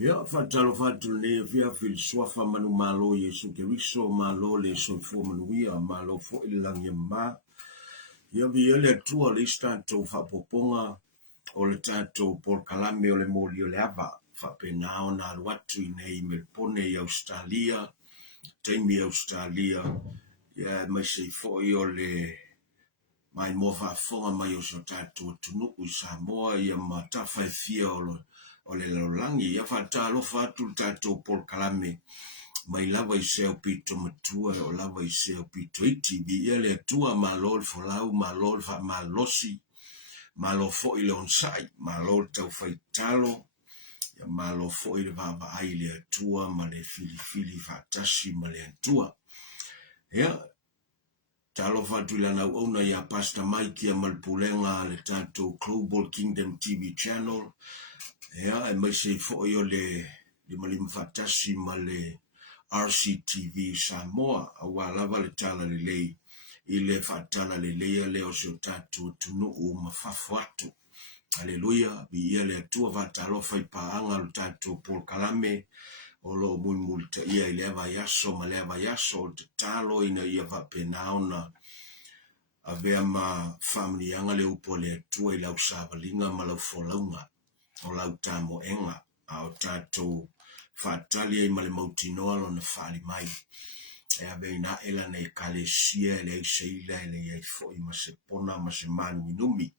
Ya fatalo fatu le via fil swafa manu malo Yesu Keriso malo le soifo manuia malo fo ilang yama. Ya via le tua le stato fa poponga o le tato por kalame o le moli o le ava. Fa penao na watu nei melpone i Australia. Taimi Australia. Ya mai se fo i o le mai mofa fonga mai o so tato tunuku Samoa ia matafa fia o le laulangi ia fatalo fatu tato por kalame mai lava i seo pito matua o lava i seo pito iti bi ia le tua malol folau malol fa malosi malo fo i le onsai malol tau faitalo ia malo fo i le vava ai le tua ma le fili fatasi ma le tua ia talo fatu lana ona ia pasta Mike ia malpulenga le tato Global Kingdom TV channel. Ya, mai se fo yo le malim fatasi ma le RCTV Samoa awa lava le tala le lei ile fatala le lei le o so tatu tunu o mafafu atu. Haleluya, bi ia le tua vatalo fai paanga le tatu por kalame o lo multa ia ile ava yaso ma le ava yaso te talo ina ia va penaona avea ma family anga le upo le tua ila usavalinga ma la folaunga. O lau tamo enga a o tato fatali ai male mautinoa lo na fali mai e ave ina ela ne kalesia ele seila ele ia fo i masepona masemanu minumi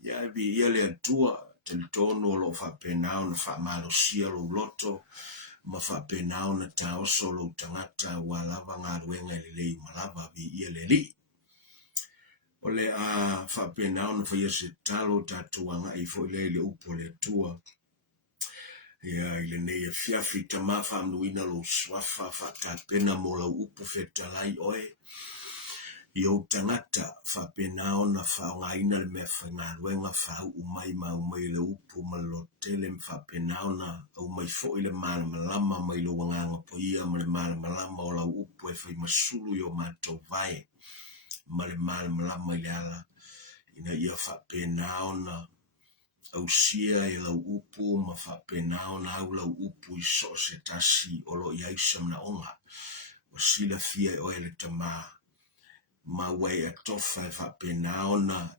ia vi ia le atua teletono lo fa penao na fa malosia lo loto ma fa penao na taoso lo tangata wa lava ngaruenga ele malava vi ia le li ole a whapena ona whaia se talo tatuanga I fo ile upo le tua. Ia ile nei fiafi tamafa amnuina lo swafa whakapena mo lau upo fetalai oe. Yo tangata whapena ona whaongaina le mea whangaruenga whau umai ma umai le upo ma lo tele whapena ona umai fo ile malama mai lo wanganga po ia ma le malama o lau upo e whai masulu yo mato vai. Ma le malama ile ala ina ia whapena ona au sia e lau upu ma whapena ona au lau upu I so se tasi o lo iaisam na onga o sila fia o ele tama ma wai a tofa e whapena ona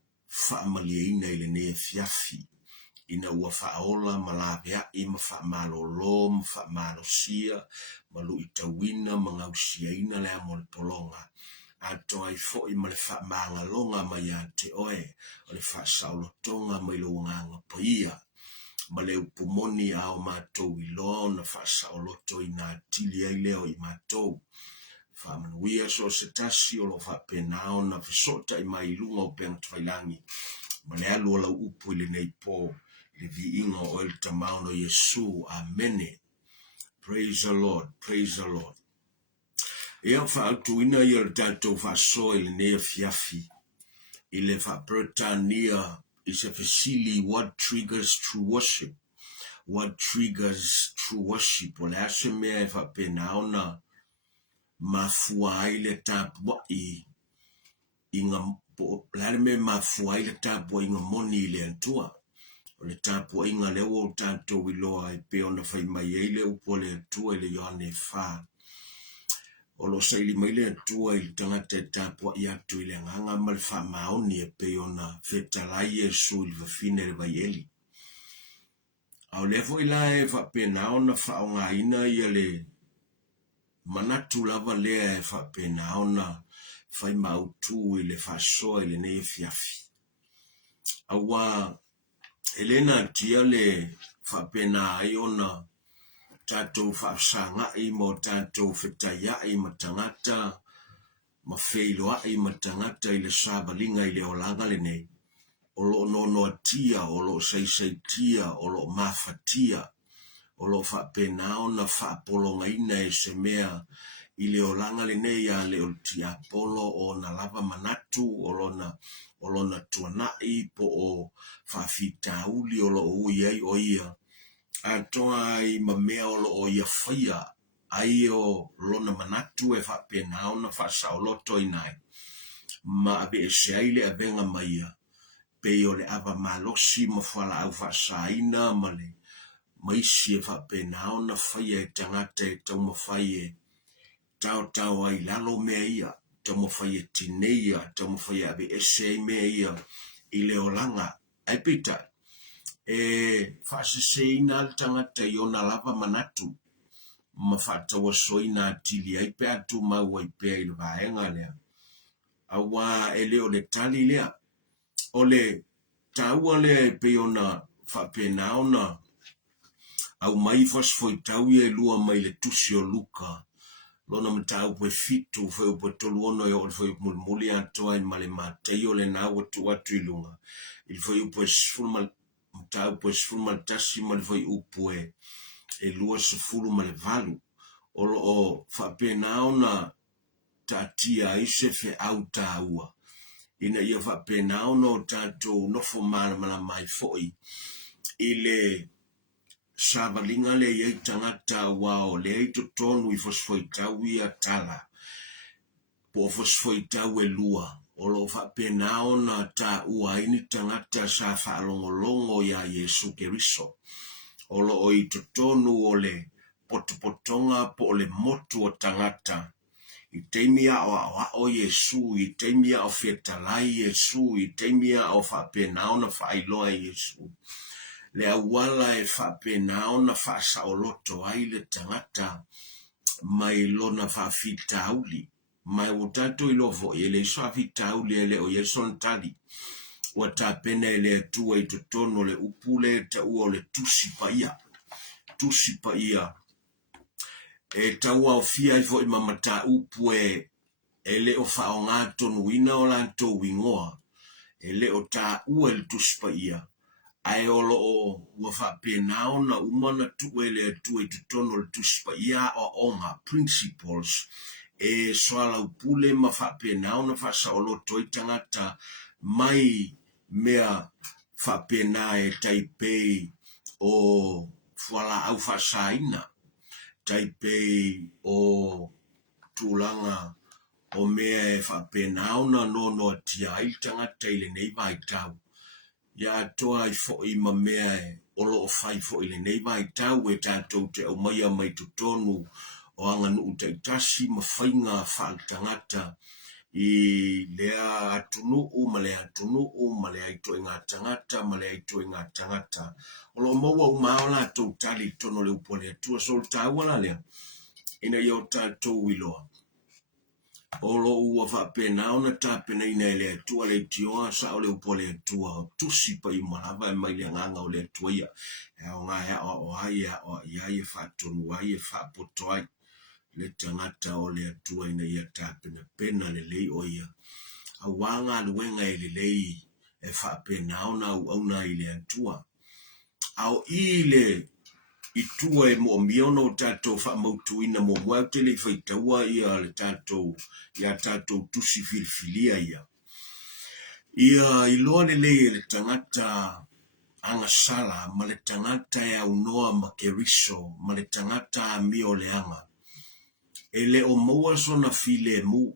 whaamaliaina ile ne fiafi ina ua whaola ma la vea I ma whaamalolo ma whaamalosia ma lu itawina ma ngausia ina le amole polonga ato ai fo I ma le whaamalonga ma ia te oe o le whaasaulotonga mai lo nganga pa ia ma le upumoni ao mātou I loa na whaasauloto I nā tili ai leo I mātou whaamanuia so se tasi o lo whapena ona whisota I mai lunga o penga twailangi ma le alu o lau upu I le nei po le vi inga o el tamao no Yesu amene. Praise the Lord, praise the Lord. Ia whaatuina I le tātou whaasoa I le nea fiafi I le whaapretania I se fasili what triggers true worship. What triggers true worship. O le ase mea e whapena ona mafua ai le tāpua I inga lare me mafua ai le tāpua inga moni I le antua. O le tāpua inga leo o tātou I loa I pe ona whai mai ei le upo le antua I le Ioane wha. O lo saili mai le atua I tangata e tāpua I atu I le nganga ma le wha maoni e pe ona whetalai Yesu I le whawhine le vai eli. Au lefo I la e whapena ona whaonga ina I le manatu lava lea e whapena ona whai mautu I le whasoa I le nei fiafi. Awa Elena tia le whapena ai ona tātou whaasanga I mo tātou whetaya I matangata ma wheiloa I matangata I le sābalinga I le olanga le nei. O lo nonoa tia, o lo saisai tia, o lo mafatia, o lo whapena ona whaapolonga ina e se mea I le olanga le nei a le o tia polo o na lava manatu o lo na tuanai po o whawhita uli o lo ui ai o ia. A toa ai ma mea o lo o ia whaia ai o lona manatu e whapena ona whaasauloto I nai. Ma abe e se aile a venga maia. Pe o le ava malosi ma whala au whaasaina ma le maisi e whapena ona whaia e tangata e tau ma whaia tau ai lalo mea ia. Tau ma whaia tineia, tau ma whaia abe e se mea ia I le olanga. Ai pita. E whaaseseina al tangata I ona lava manatu ma whaatawa soina tili ai pe atu mau ai pe I le vaenga lea. Awa e leo le tali lea. O le taua lea e pe ona whapena ona au mai fosfoi tau ia lua mai le tusi o luka. Lona matau pe fitu whai upo tolu ono i o le whai mulmuli atoa I male matei o le nau atu atu I lunga. I le whai upo e sfulma tau po sfulma tasi ma le whai upo e lua sefulu ma le valu. O lo o whapena ona tatia ise fe au taua. Ina ia whapena ona o tātou nofo mala mai foi. I le sāvalinga le iei tangata wao le ei to tonu I fosfoi tau ia tala. Po fosfoi tau e lua. O lo whapena ona ta ua ini tangata sa whaalongolongo ia Yesu Keriso. O lo o I to tonu o le potopotonga po o le motu o tangata. I teimia o Yesu, I teimia o whetalai Yesu, I teimia o whapena ona whaailoa Yesu. Le awala e whapena ona whaasaoloto ai le tangata mai lona whawhitauli. Mai o tato I lovo e le whawhitauli e le o Yeson tali. Wa ta pena e le atua I totono le upule ta ua le tusi pa ia. Tusi pa ia. E taua o fia I vo I mamata upu e ele o whaonga tonu wina o lanto wingoa, ele o ta ua le tuspa ia, ai olo o wafa penao na umana tuele tu e tutono le tuspa ia o onga principles, e swala upule ma fa penao na fa sa olo toi tangata mai mea fa pena e taipei o fuala au fa saina, taipei o tulanga o mea e fa penao na no tia il tangata ile nei vai tau. Ya toa I fo I ma mea e olo o fai fo ile nei vai tau e tātou te o mai tutonu o anga nu utaitasi ma whainga wha tangata I lea atunu ma lea atunu ma lea ito I ngā tangata ma lea ito I ngā tangata. Olo maua umaola tau tali tono le upole atua sol tawala lea. Ina yo tātou iloa. Olo ua whapena ona tāpena ina ele atua le tioa sa o le upole atua tusi pa I malava e mai le nganga o le atua ia. E o ngā ea o haia o iaie whatonu aie whapotoai le tangata o le atua ina ia tāpena pena le lei o ia. A wanga luenga e le lei e whapena ona au na I le atua. Au I le I tua e mo miono o tātou whamautuina mo mwau te le whaitaua ia le tātou ia tātou tusi filfilia ia. Ia I loa le lei le tangata angasala ma le tangata e au noa ma keriso ma le tangata mio le anga. E le o maua sona file mu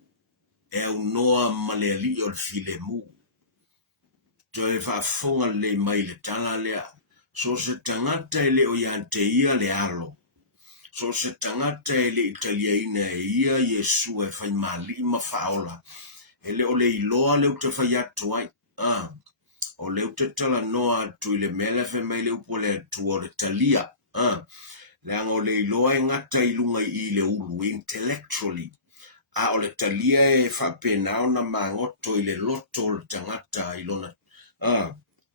e au noa ma le ali o le file mu. To e whaafonga le mai le tala lea. So se tangata ele o iante ia le alo. So se tangata ele italiaina e ia Yesu e whai mali ma whaola. Ele o le iloa leu te whai atu ai. O leu te tala noa tu le mele whai mai leu po le atu o le talia. Le anga o le iloa e ngata ilunga I le ulu intellectually. O le talia e whapenao na mangoto I le loto o le tangata ilona.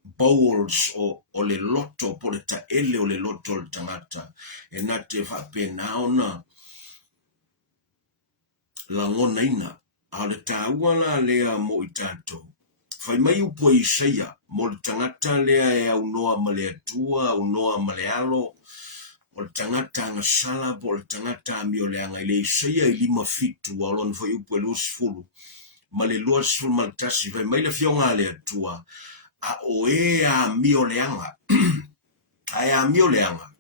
Bowls o le loto po le taele o le loto o le tangata. E na te whapenao na langona ina. A le tāuala lea mo I tātou. Whai mai upo Isaia mo le tangata lea e au noa ma le atua, au noa ma le alo. O le tangata angasala po le tangata mi o le anga. I le Isaia I 5 fitu a lon whai upo e luasfulu. Ma le luasfulu ma le tasi. Whai mai le fionga le atua. A o e a mio leanga. Ai a mio leanga.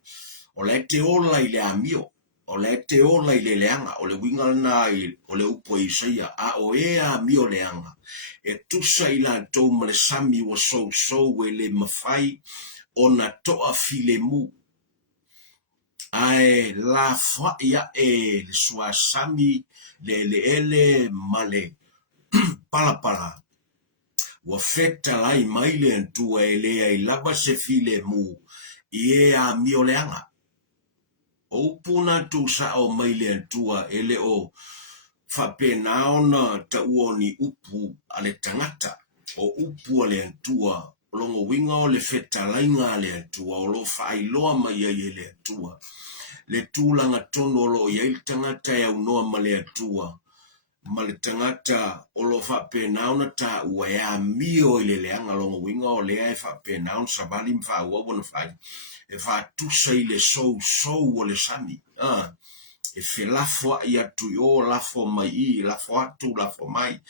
O le te ola I le a mio. O le te ola I le leanga. O le wingal na o le upo Isaia. A o e a mio leanga. E tusa I la tau ma le sami wa so e le mawhai o na toa file mu. Ai la fa ia e le sua sami le ele ma le pala. Wa feta lai maile antua e lea I laba se file mu I e a mio leanga. O puna tu sa o maile antua e le o whapenao na ta uoni upu a le tangata. O upu a le antua longo winga o le feta lainga a le antua o lo whailoa mai e le antua. Le tūlanga tono lo I il tangata e au noa ma le antua. Ma le tangata o lo whapenao na ta ua e a mio I le leanga longa winga o lea e whapenao sa bali mwha ua wana whai. E whatusa I le sou o le sami. E whelafo I atu I o lafo mai I, lafo atu, lafo mai. E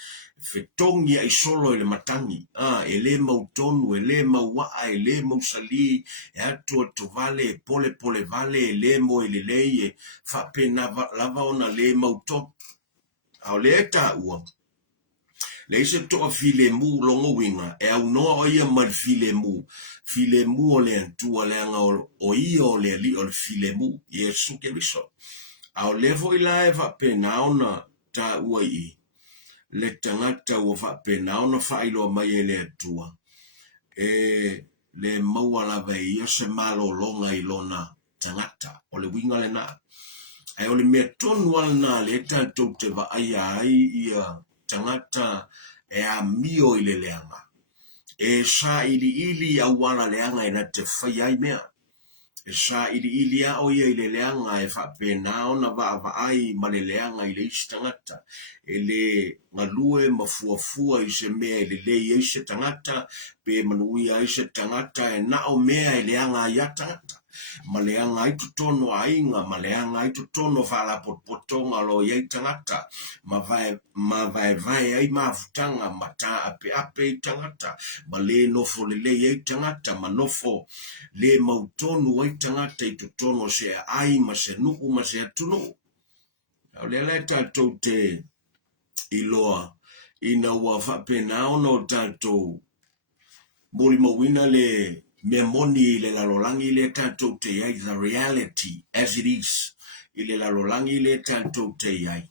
whetongi I solo I le matangi. E le mautonu, e le mauaa, e le mausali, e atu atu vale, e pole vale, e le mo I le lei, e whapena lava ona le mautonu. Au le eta ua. Le se toa file mu longo winga. E au noa o ia mal file mu. File mu o le antua le anga o ia o le li o le file mu. Yesu ke riso. Au levo I la e whapena ona ta ua I. Le tangata ua whapena ona whailo mai e le atua. E le maua lava ia se malo longa I lona tangata. O le winga le na. Ai o le mea tonu alna le tātou te wa ai ia tangata e a mio I le leanga. E sa ili a wana leanga e na te whai ai mea. sa ilia o ia ile leanga e whapena ona va ai ma le leanga ile istangata ele ngalue mafuafua i se mea ile le i se tangata pe manui ai se tangata e na o mea i leanga i atangata ma leanga i tutono ainga ma leanga i tutono whala potpotonga lo i tangata ma vai ai mafutanga ma ta ape i tangata ma le nofo le i tangata ma nofo le mautonu ai tangata i tutono se ai ma se nuku ma se atunu au le le tatou te iloa ina ua whapena ona o tatou mori mawina le memoni le lalolangi le tatou te ai the reality as it is ile lalolangi le tatou te ai.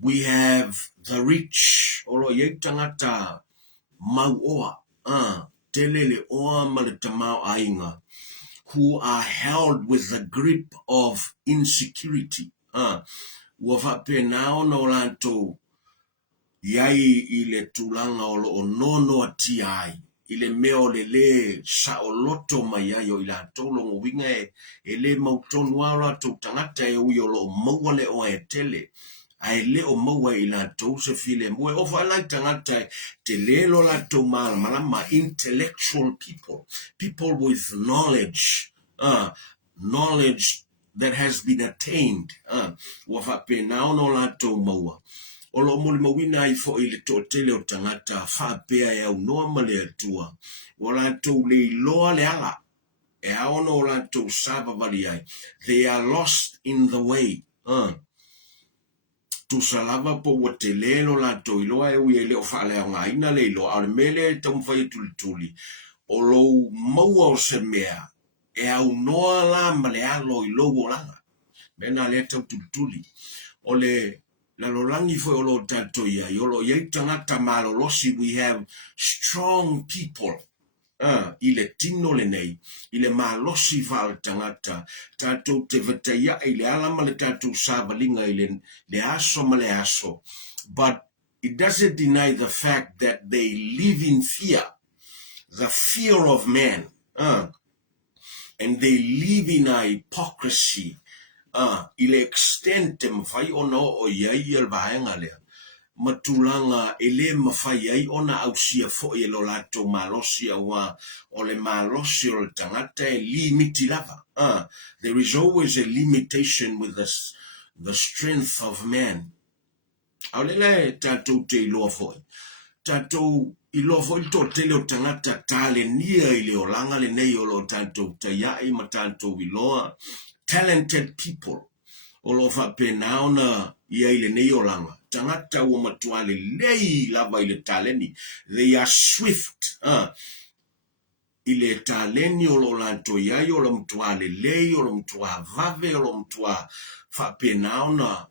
We have the rich olo ye tangata mau oa telele oa ma le tamau ainga who are held with the grip of insecurity. Ua whapena ona o lantou iai ile tulanga o nono ati ai ile meo le sa o loto mai ai o ila tolongo winga e le mautonu ala to tangata e ui o lo maua le o e tele ai le o maua ila to se file mue o whala tangata te lelo la to malama intellectual people with knowledge knowledge that has been attained ua whapena ono la to maua o lo moli mawina i fo i le tōtele o tangata whapea e au noa ma le atua. O la tau le iloa le ala. E aono o la tau saba vali ai. They are lost in the way. Tu salava po wa te lelo la tau iloa e ui e leo whale au ngā ina le iloa. Aore mele tau mwhai tuli. O lo maua o se mea. E au noa la ma le alo ilo o langa. Mena le tau tuli. O le la lolangi fo olo tato ia yolo ye tangata malolosi we have strong people ile tino le nei ile malosi val tangata tato te vetaya ile alama le tato sabalinga ile le aso ma le aso but it doesn't deny the fact that they live in fear, the fear of man, and they live in a hypocrisy. Ile extente mawhai ona o iai al vaenga lea. Matulanga ele mawhai ai ona au sia fo i lo lato malosi awa o le malosi o le tangata e limiti lava. There is always a limitation with the strength of man. Au lele tatou te iloa foi. Tatou iloa foi to tele o tangata tale nia ile o langa le nei o lo tatou te iai ma tatou iloa. Talented people o lo whapena ona ia ile nei o langa. Tangata ua matuale lei lava ile taleni. They are swift. Ile taleni o lo lanto iai o lo mtuale lei o lo mtua vave o lo mtua whapena ona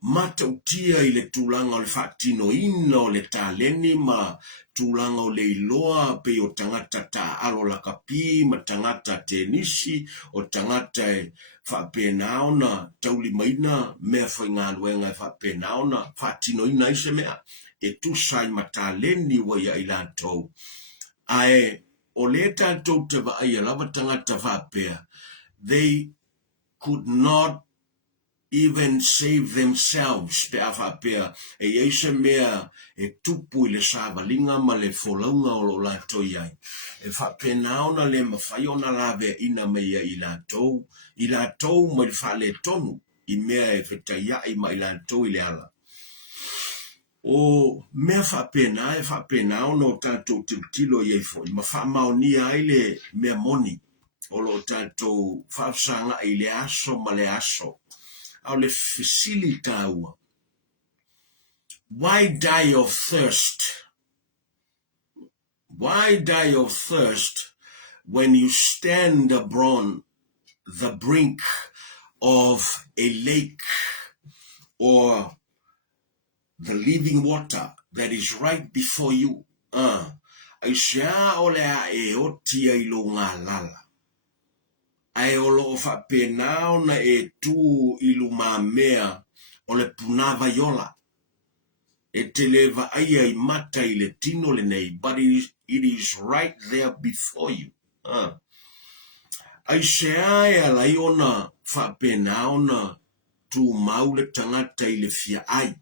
matautia ile tulanga o le whaatino ina o le taleni ma tulanga o le iloa pe o tangata ta alo la kapi ma tangata tenisi o tangata e whapena ona tauli maina mea whainga luenga e whapena ona whaatino ina ise mea e tusai ma taleni wa ia ilantou. Ae o le tātou te vaai lava tangata whapea, they could not even save themselves pe awhapea e eise mea e tupu i le sāwalinga ma le wholaunga o lo lātou iai. E whapena ona le mawhai ona lawe ina mea i lātou ma i whale tonu i mea e whetaiai ma i lātou i le ala. O mea whapena ona o tātou tilo i eifo i ma whamaonia ai le mea moni o lo tātou whapsanga i le aso ma le aso. Au le facilita ua. Why die of thirst? Why die of thirst when you stand upon the brink of a lake or the living water that is right before you? Aisha olea e otia ilo ngā lala. Ai o lo whapena ona e tū ilu mā mea o le punava yola. E te lewa ai ai mata I le tino le nei, but it is right there before you. ai sea la iona fa pena ona tu maule tangata ile fia ai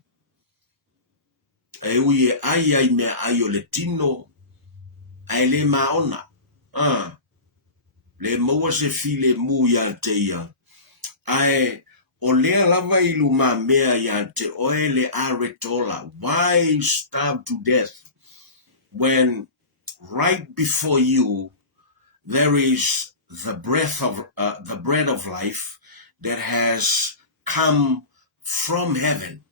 uye ai me ai o le tino ai le maona le maua se file mu ya te ia ai o lea lava ilu ma mea ya te oele aretola. Why starve to death when right before you there is the bread of life that has come from heaven?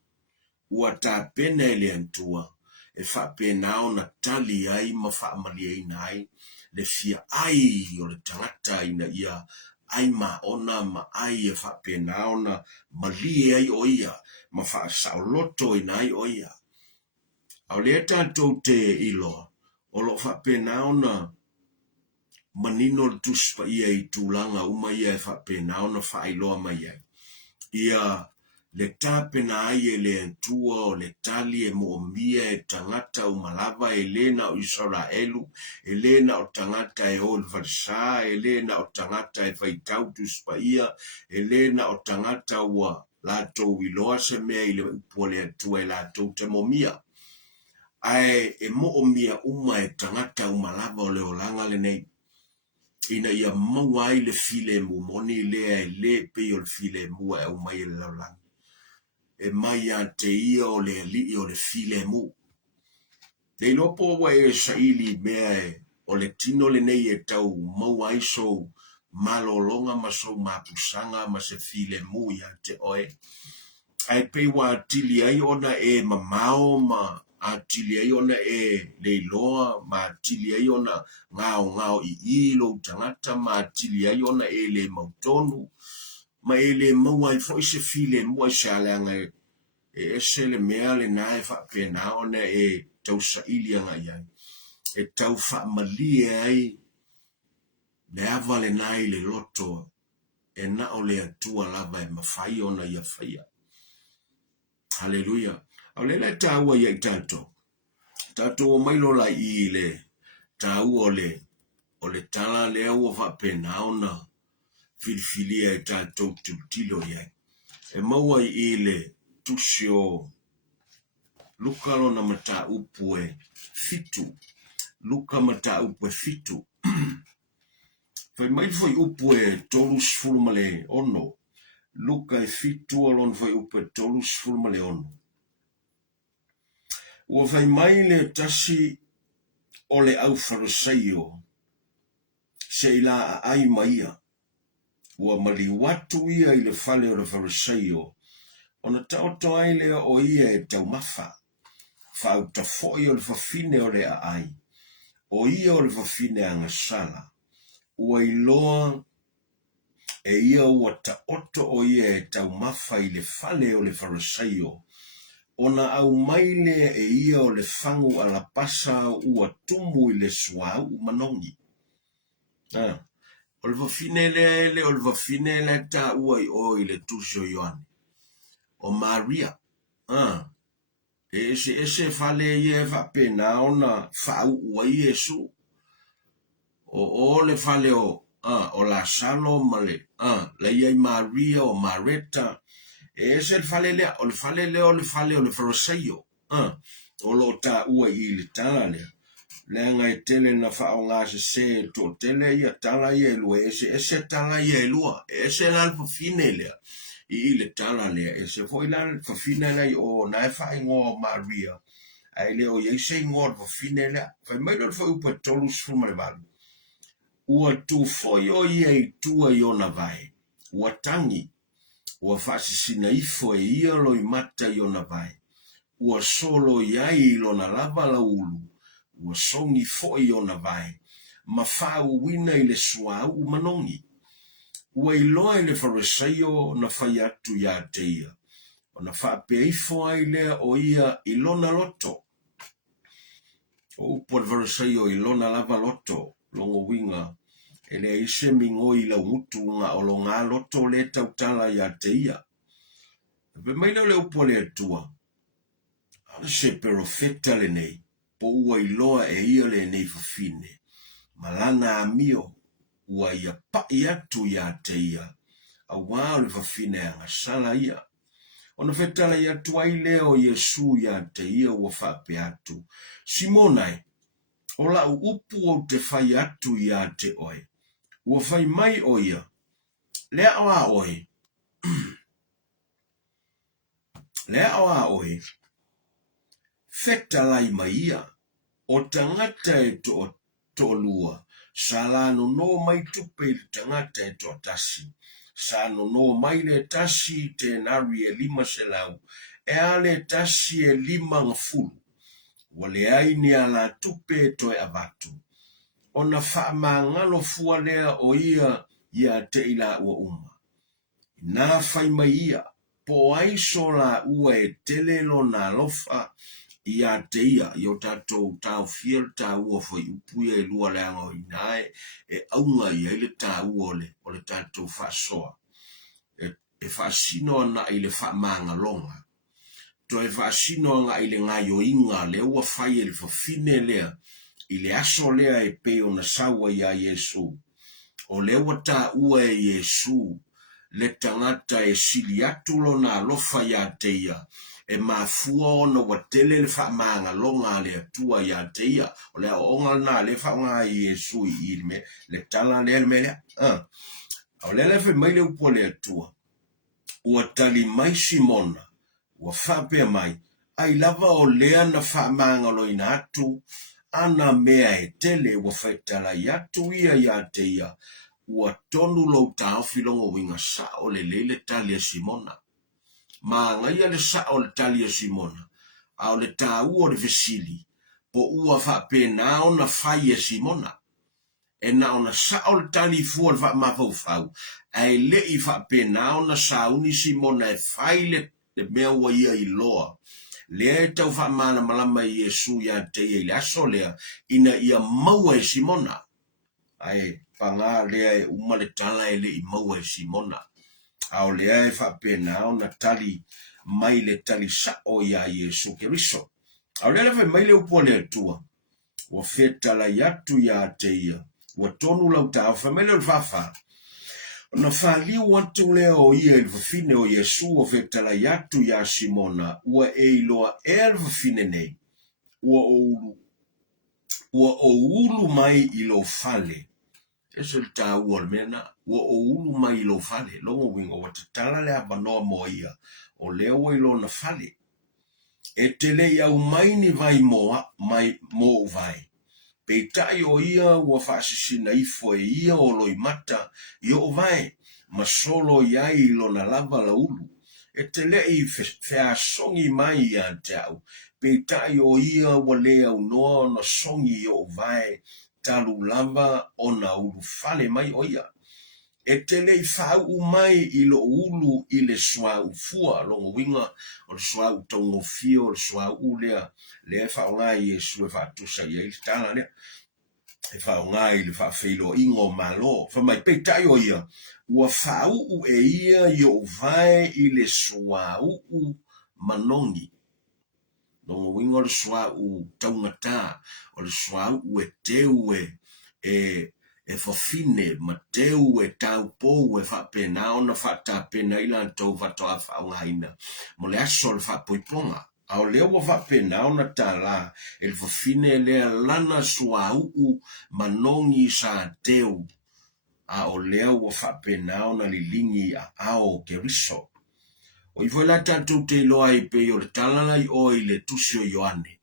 Wata penele antua e fa penao na tali ai ma fa amalia nai le fia ai o le tangata ina ia ai ma ona ma ai e fa penao na malie ai o ia ma fa sauloto ina ai o ia au le tanto te ilo o lo fa penao na manino le tuspa ia i tulanga uma ia e fa penao na fa iloa mai ia le tapena ai le tua o le tali e moomia e tangata o malava elena o Israelu, elena o tangata e ol varsa, elena o tangata e vaitau tuspaia, elena o tangata ua lato wiloa se mea ile upole atua e lato te momia. Ai e moomia uma e tangata o malava o le olanga le nei. Ina ia mawai le file mu moni lea e le pe o le file mua e umai le laulanga. E mai a te ia o le li o le file mu. Te lopo wa e saili mea o le tino le nei e tau mawai so malolonga ma so mapusanga ma se file mu ia te oe. Ai pe wa tili ai ona e mamao ma a tili ai ona e leiloa ma tili ai ona ngao i ilo tangata ma tili ai ona e le mautonu ma e le mawai fo se file mu a shalanga e se le mea le nae fa pena ona e tau saili anga iai e tau fa malie ai le ava le nai le loto e na o le atua lava e mawhai ona ia whaia. Hallelujah. Au le le taua ia i tato. Tato o mailo la i le tau o le tala le au fa pena ona filifilia e tato tilo iai. E maua i le tusio luka lo na mata upu e fitu. Luka mata upu e fitu. Fai mai foi upu e tolus fulmale ono. Luka e fitu alon fai upu e tolus fulmale ono. Ua fai mai le tasi o le au farisaio se ila ai maia. Ua mali watu ia i le fale o le farisaio. Ona tauto ai le o ia e tau mafa. Fa au ta foi o le fafine o le ai. O ia o le fafine anga sala. Ua iloa e ia ua ta oto o ia e tau mafa i le fale o le farisaio. Ona au maile e ia o le fangu ala pasa ua tumu i le sua u manongi. O le fafine le o le fafine le ta ua i o i le tusio Ioane. O Maria. Ese fale ia fa pena ona fa ua i Yesu. O le fale o la salo male. La ia i Maria o Mareta. Ese el fale le o le fale o le farisaio. O lo ta ua i le tala le. Le ngai tele na fa o ngase se to tele ia tala ia lua. Ese tala ia lua. Ese la fine le. I le tala le. Ese foi la fine le o na fa ingo Maria. Ai le o ia se ingo fine le. Fa mai lo foi upa tolus fuma le valu. Ua tu foi o ia i tua i ona vai. Ua tangi. Ua fasisina ifo e ia lo i mata i ona vai. Ua solo iai lo na lava la ulu. Ua songi fo i ona vai. Ma fa wina i le sua u manongi. Ua iloa i le farisaio na fai atu ia te ia. O na fa pe ifo ai lea o ia ilona loto. O upo le farisaio ilona lava loto. Longo winga. Ele ise mingo i la mutu nga o lo ngā loto le tautala ia te ia. Pe maina le upo le atua. Se profeta le nei. Po ua iloa e ia le nei fafine. Malana amio. ua ia pai atu ia te ia. A wā le whawhine anga sala ia. Ona whetala ia tuai leo Yesu ia te ia ua whape atu. Simonai, o lau upu o te whai atu ia te oe. Ua whai mai o ia. Lea oa oe. Lea oa oe. Whetalai mai ia. O tangata e to lua. Sala no mai tupe i tangata e to tasi. Sa no mai le tasi te nari e 5 selau. E ale tasi e 5 ngafulu. Wale aini ala tupe to e avatu. Ona wha ngalo fua lea o ia te ila ua uma. Nā whai mai ia. Po aiso la ua e telelo na lofa ia te ia. Io tatou tau fiel ta ua fai upuia e lua leanga o inae. E aunga ia ile ta uole. O le tatou whasoa. E whaasino ana i le wha longa. To e whaasino ana i le ngaio inga le ua whai e le whawhine lea. I le aso lea e peo na sawa ia Yesu. O le ua ta ua e Yesu. Le tangata e sili atulo na alofa ia te ia. E mafua ona watele le wha longa le atua ia te ia. O le onga na le wha Yesu i ilme. Le tala le me lea. O le lefe mai le upo le atua. Ua tali mai Simona, ua whapea mai, ai lava o lea na whamanga ina atu, ana mea e tele ua whaitala i atu ia te ia, ua tonu lau tau filongo winga sa o le lele tali a Simona. Ma ngai le sa o le tali a Simona, a o le tau o le vesili, po ua whapea na o na whai a Simona. E na ona sa o le tali fua le wha mawhau, ai le i whapena ona sauni Simona e whaile le mea ua ia i loa. Lea e tau whamana malama i Yesu ia te ia le aso lea, ina ia maua e Simona. Ai, panga lea e umale tala e le i maua e Simona. Ao lea e whapena ona tali mai le tali sa o ia Yesu Keriso. Ao lea le mai le upua le atua. Wa fetala yatu ia te ia. Wa tonu lau tau whamele o whafa. Na whali watu leo ia il whafine o Yesu o fetala yatu ia Simona. Ua e iloa el whafine nei. Ua o ulu mai ilo fale. Ese le tau o mena. Ua o ulu mai ilo fale. Longo wingo wa te tala le abanoa mo ia. O leo ilo na fale. E tele iau mai ni vai moa, mai mo vai. Pe tai o ia ua whaasisina ifo e ia o loi mata i o vai, ma solo iai i lona lava la ulu. E tele i whea songi mai ia te au. Pe tai o ia ua lea unoa na songi i o vai, talu lava o na ulu fale mai o ia. E tele i whau mai i lo ulu i le swa ufua longo winga o le swa utongo fio o le swa ulea le whao ngai e sue whatusa i eil tala lea e whao ngai le whawhilo ingo malo whamai peitai o ia ua whau u e ia i o vai i le swa u manongi longo winga o le swa u taungata o le swa u e teu e whawhine, ma teu e tau pou e whapena, ona whatapena ila tau whatoa whaungaina. Mo le aso le whapoiponga. Ao leo wa whapena, ona tā la, e le whawhine lea lana sua uu manongi sa teu. A o leo wa whapena, ona li lingi a ao Keriso. O i whaila tātou te loa i pe o le talana i o i le tusio Ioane.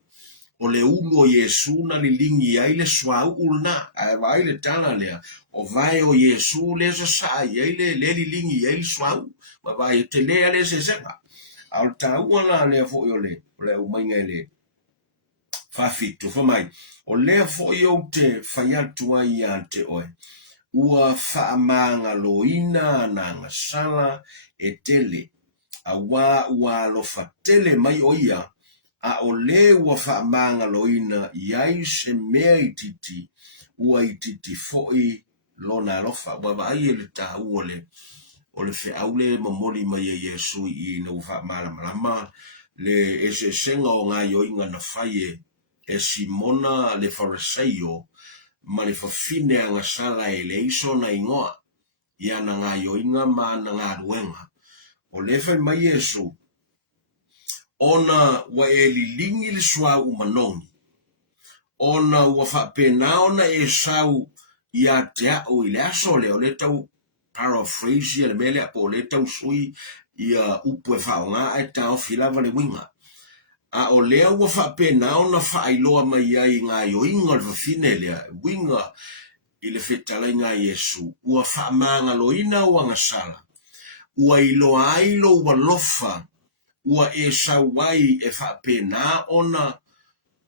O le ulu o Yesu na li lingi ai le swa ulna ai vai le tala lea o vai o Yesu le sa ai le li lingi ai le swa ma vai te le le se sega al ta una le fo yo le o mainga le fa fitu fo mai o le fo yo te faya tua ia te oe ua fa manga loina na sala e tele a wa lo fa tele mai o ia a o le ua whaamanga loina iai se mea i titi ua i titi foi lona alofa wa ai le ta o le fe aule mamoli mai e Yesu i na whaamala malama le ese senga o ngā yoinga na whaie e Simona le Farisaio ma le fafine anga sala e le iso na ingoa ia na ngā yoinga ma na ngā ruenga. O le fai mai Yesu, ona wa e lilingi le sua umanongi, ona wa whapena ona e sau ia te au i le aso le o le tau paraphrase le mele apo le tau sui ia upu e whaonga ai tau whilawa le winga. A o lea ua whapena ona whaailoa mai ai ngā yoinga le whawhine lea winga i le whetala i ngā Yesu, ua whaamanga loina ua ngasala, ua iloa ailo ua lofa, ua e sawai e whapena ona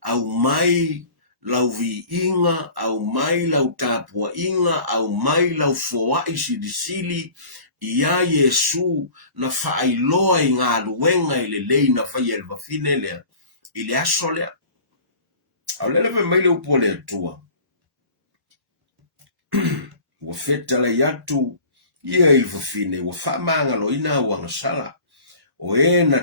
au mai lau vi inga, au mai lau tāpua inga, au mai lau foa i sili ia Yesu na whaailoa i ngā luenga i le lei na whai elwa whine lea, i le aso lea. Au lele pe mai le upo lea tua. Ua whetala i atu ia i whawhine, ua whamanga loina ua ngasala, o e na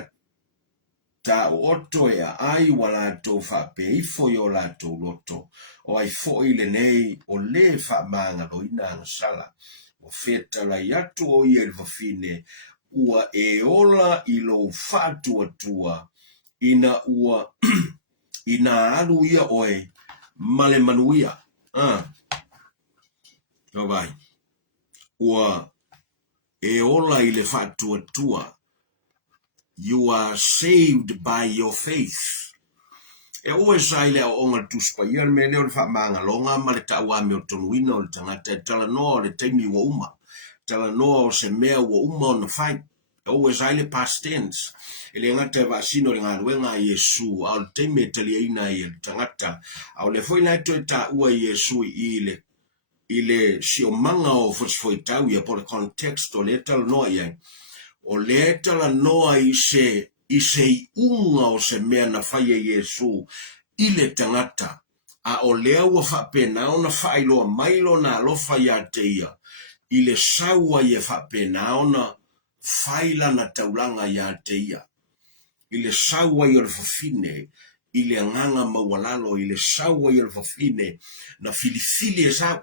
ta oto e ai wala to whapeifo i o la to loto, o ai fo i le nei o le whamanga loina ngasala. O whetala i atu o ia i whawhine, ua e ola i lo whātua tua, ina ua ina alu ia oe male manuia. Vai. Ua e ola i le whātua tua, you are saved by your faith. E oe sai lea o onga tuspa ia me leo le whamanga longa ma le taua me o tonuina o le tangata e tala noa o le taimi ua uma. Tala noa o se mea ua uma o na whai. E oe sai le past tense. E le ngata e vasino le ngā ruenga Yesu au le taimi e talia ina i le tangata. Au le foi naito e ta ua Yesu i le sio manga o fosfoi tau ia po le context o le tala noa iai. O le tala noa i se unga o se mea na whaia Yesu i le tangata. A o lea ua whapena o na whailoa mailo na alofa ia te ia. I le saua ia whapena o na whaila na taulanga ia te ia. I le saua ia le whawhine, i le nganga mawalalo, i le saua ia le whawhine, na filifili e sau.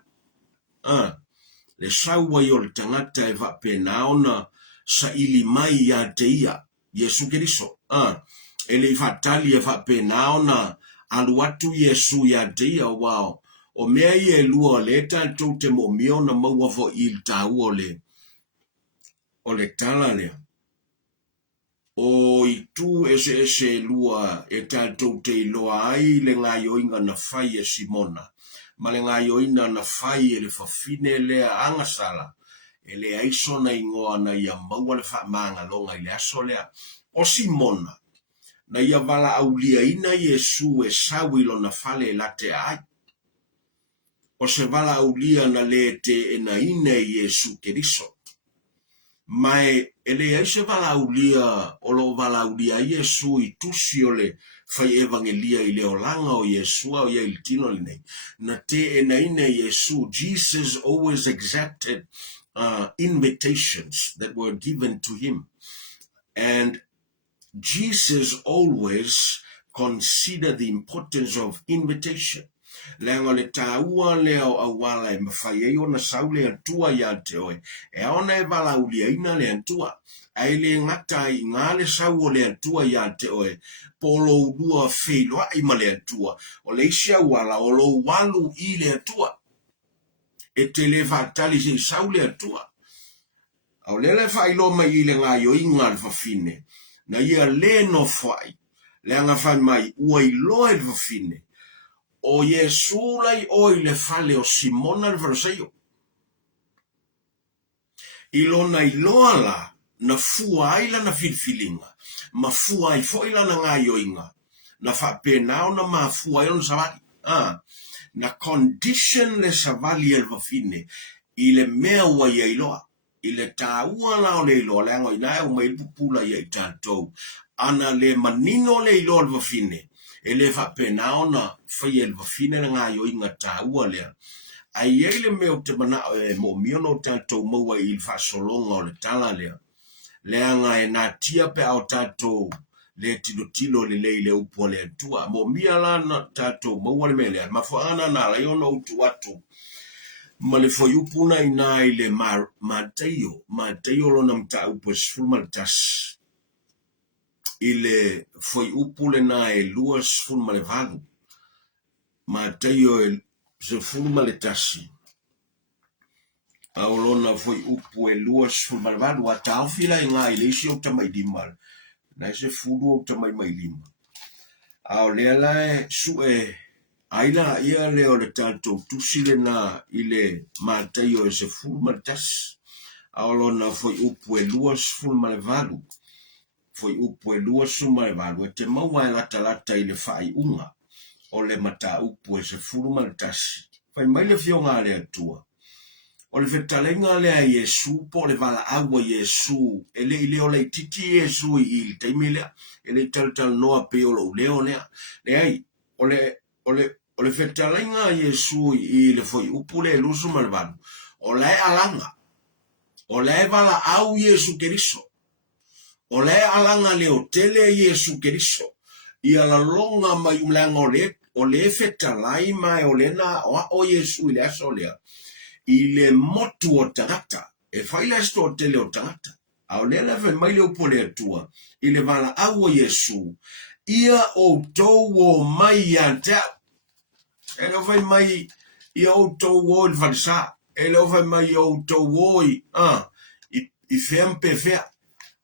Le saua ia le tangata e whapena o na sa ili mai ia te ia, Yesu Keriso. E le fatali e whapena o na aluatu Yesu ia te ia, wow. O mea ia e lua le tātou te mo mio na maua fo il tau o le tala lea. O i tu ese lua e tātou te iloa ai le ngā yoinga na whai e Simona. Ma le ngā yoina na whai e le whawhine lea angasala. E le aiso na ingoa na ia maua le whaamanga longa i le aso lea. O Simona, na ia wala aulia ina Yesu e sawilo na fale la te ai. O se wala aulia na le te ena ine Yesu Keriso. Mai ele ai se wala aulia, o lo wala aulia Yesu i tusi o le fai evangelia i le olanga o Yesu o ia il tino le nei. Na te ena ine Yesu, Jesus always exacted invitations that were given to him. And Jesus always considered the importance of invitation. Lengo le taua leo awala e mawhai e ona saule antua ia te oe. E ona e wala ulia ina le antua. Ai le ngata i ngā le sau le antua ia te oe. Polo udua wheloa i ma le antua. O le isia wala o lo walu i le antua. E te le whatali se sau le antua. Au le whailo mai i le ngā yo inga le whawhine. Na ia le no whai. Le anga whai mai ua i loa le whawhine. O Yesu lai oi le fale o Simona le Farisaio. Ilona iloa la na fua aila na filfilinga. Ma fua ai foila na ngā yoinga. Na whapenao na ma fua aila na savali. Na condition le savali el wafine. I le mea ua ia iloa. I le tāua la o le iloa. Le angoi nae o mai pupula ia i tātou. Ana le manino le iloa le wafine. E le whapenao na whai e whawhine na ngā yoinga tāua lea. Ai eile meo te mana e mo miono tātou maua i whasolonga o le tala lea. Lea ngā e nā tia pe au tātou le tilo le upo le tua mo miala na tato mo wale mele mafuana na la yono utu watu male foi upuna ina ile Mateo lo namta upo sfulma tas ile foi upule na luas sfulma le valu Mateo se fulma le tasi aolona foi upu luas sfulma le valu ata fila inga ile isi o tamai dimal na se fulu o tamai mai lima ao le su aila ia leo le tato tusile na ile Mateo se fulma le tasi aolona foi upu luas sfulma le valu foi upu luas sfulma le valu te maua lata ile fai unga o le mata upu se fulma le tasi fai mai le fionga le atua o le fetalenga le a Yesu po le vala agua Yesu ele o le titi Yesu il taimile ele tal noa pe o leo le ai o le fetalenga Yesu il foi upu le lusu malvado o le alanga o le vala au Yesu Keriso o le alanga le otele Yesu Keriso ia la longa mai umlanga o le fetalai mai o le na o Yesu ile asolea ile motu o tangata e faila sto tele o tangata au le leve mai le upole tua ile vala au Yesu ia o towo mai anta ele vai mai ia o towo il valsa ele vai mai o towo i fempe fe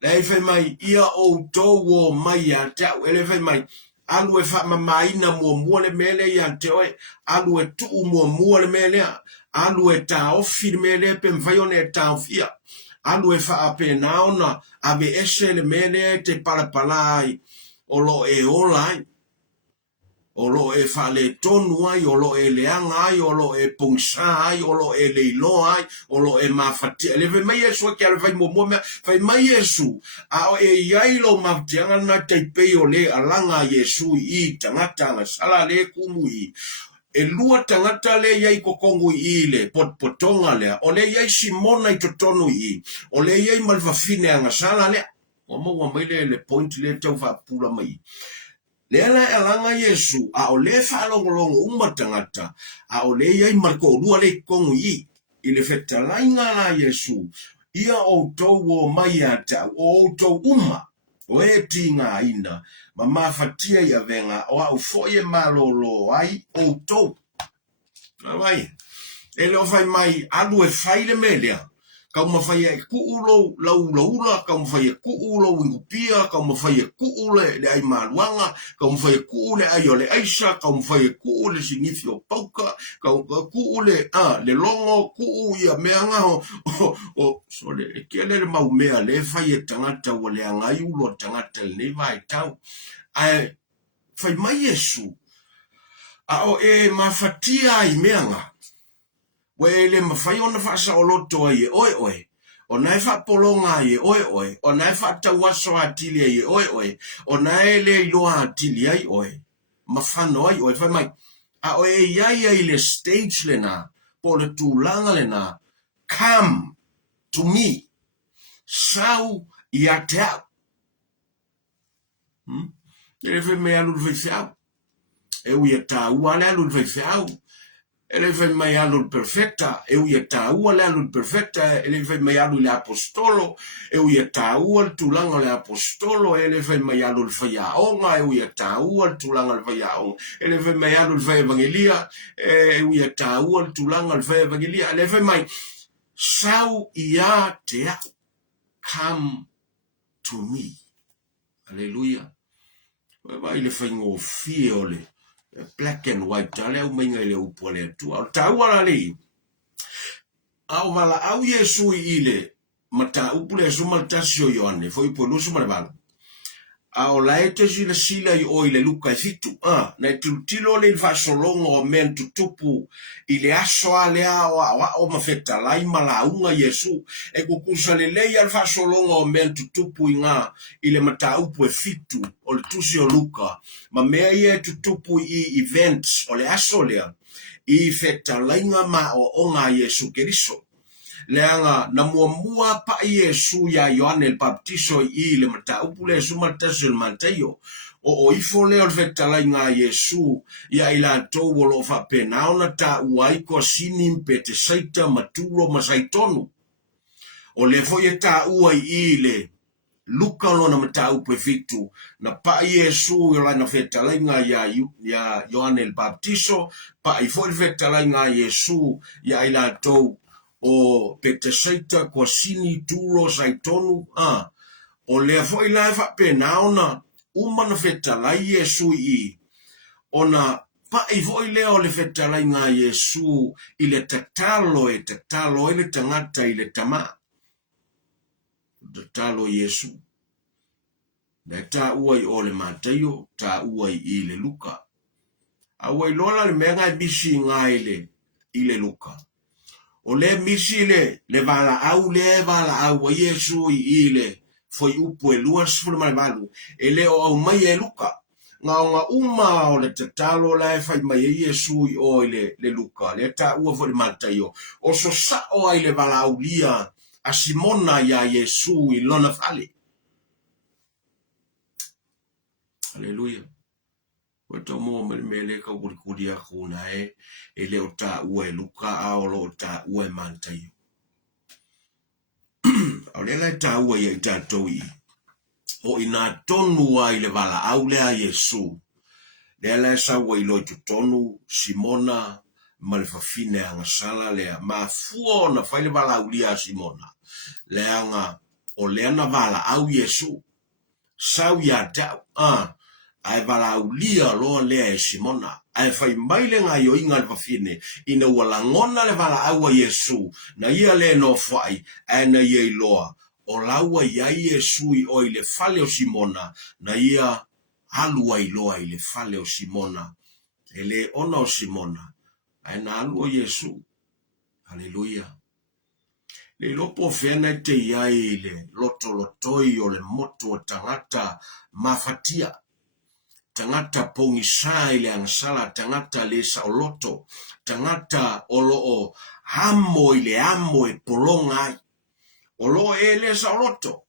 le vai mai ia o towo mai anta ele vai mai alu e fa mai na mo le mele ya te alu e tu mo le mele alu e ta ofi mele pe mvaione ta ofia alu e fa ape naona ave ese le mele te palai olo e olai olo e fa le tonu ai olo e leanga ai olo e pungsa ai olo e leilo ai olo e mafati le ve mai Yesu ke vai mo fai mai Yesu a e yailo maftianga na te pe ole alanga Yesu I tangata sala le kumui e lua tangata le yai kokongu ile potonga le ole yai Simona I totonu I ole yai malvafine anga sala le o mo mai le point le tau fa pula mai Lela alanga Yesu a ole fa longolongo umatangata a ole yai marko lua le kongu I ile feta lainga la Yesu ia o towo maiata o to uma o e tinga ina mama fatia ya venga o au foye malolo ai o to vai ele o fai mai alu e fai le melea ka uma fai e kuulo laula ka uma fai e kuulo wingupia ka uma fai e kuule le ai maluanga ka uma fai e kuule ai ole aisha ka uma fai e kuule sinifio pauka ka kuule le longo kuu ia meanga o so le kele le mau mea le fai e tangata wale angai ulo tangata le vai tau ai fai mai Yesu a o e mafatia ai meanga Wele mafai ona fasa oloto ai oi ona fa polonga ai oi ona fa tawaso atili ai oi ona ele lo atili ai oi mafano ai oi fa mai a oi ai ile stage lena pole tulanga lena come to me sau yata ele fe me alu fe sau e u yata wala alu fe sau ele vai mai alu perfecta eu ia taua le alu perfecta ele vai mai alu le apostolo eu ia taua le tulanga le apostolo ele vai mai alu le faiaonga eu ia taua le tulanga le faiaonga ele vai mai alu le evangelia eu ia taua le tulanga le evangelia ele vai mai sau ia te come to me hallelujah vai le faingo fiole black and white ale o menga le upole tu au taua le au vala au Yesu ile mata upule suma tasio Yohane foi polo suma bang au laete sila o ile Luka fitu na tilo le fa solongo men tupu ile aso ale o mafeta lai mala unga Yesu e kukusa le al fa solongo men tupu inga ile mata upu fitu o le tusio Luka ma meye tupu I events o le aso le I feta lainga ma o onga Yesu Keriso leanga na mua pa Yesu ya Yohane el Baptiso I le mata upule Yesu mata sul mantayo o ifo leo vetala nga Yesu ya ila to wolo fa pena ona ta uai ko sini pete saita maturo masaitonu o le fo yeta uai ile Luka lona mata upe fitu na pa Yesu ila na vetala nga ya Yohane el Baptiso pa ifo vetala nga Yesu ya ila to o pete saita ko sini turo saitonu o le fo ila fa pena ona umana vetala Yesu I ona pa I voi leo le vetala nga Yesu ile tatalo ile tangata ile tama tatalo Yesu na ta uai ole Matayo ta uai ile Luka awai lola le menga bisi nga ile Luka o le misi le vala au Yesu ile foi upo luas fu mai malu ele o mai Luka nga uma o le tatalo la fai mai Yesu o le Luka le ta ua vo Matayo o so sa o ai le vala aulia a Simona ya Yesu I lona fale haleluya wato mo mele ka kuria kuna ele o ta ua Luka a o lo ta ua Matayo o le ta ua ya ta toi o ina tonu wa ile vala au le a Yesu le sa wa ilo tonu Simona malfafine anga sala le ma fuo na fa ile vala au lia Simona le anga o le na vala au Yesu sau ya ta ai vala au lia lo le Simona ai fai maile nga yo inga fafine ina wala ngona le vala au Yesu na ia le no fai ana ye loa o laua ia Yesu I o ile fale o Simona na ia alua iloa ile fale o Simona ele ona o Simona aina alua Yesu haleluya le lopo fena te ia ile lotoi o le moto o tangata mafatia tangata pongisai le ansala tangata le saoloto tangata o hamo ile amo e polonga Olo ele saoloto.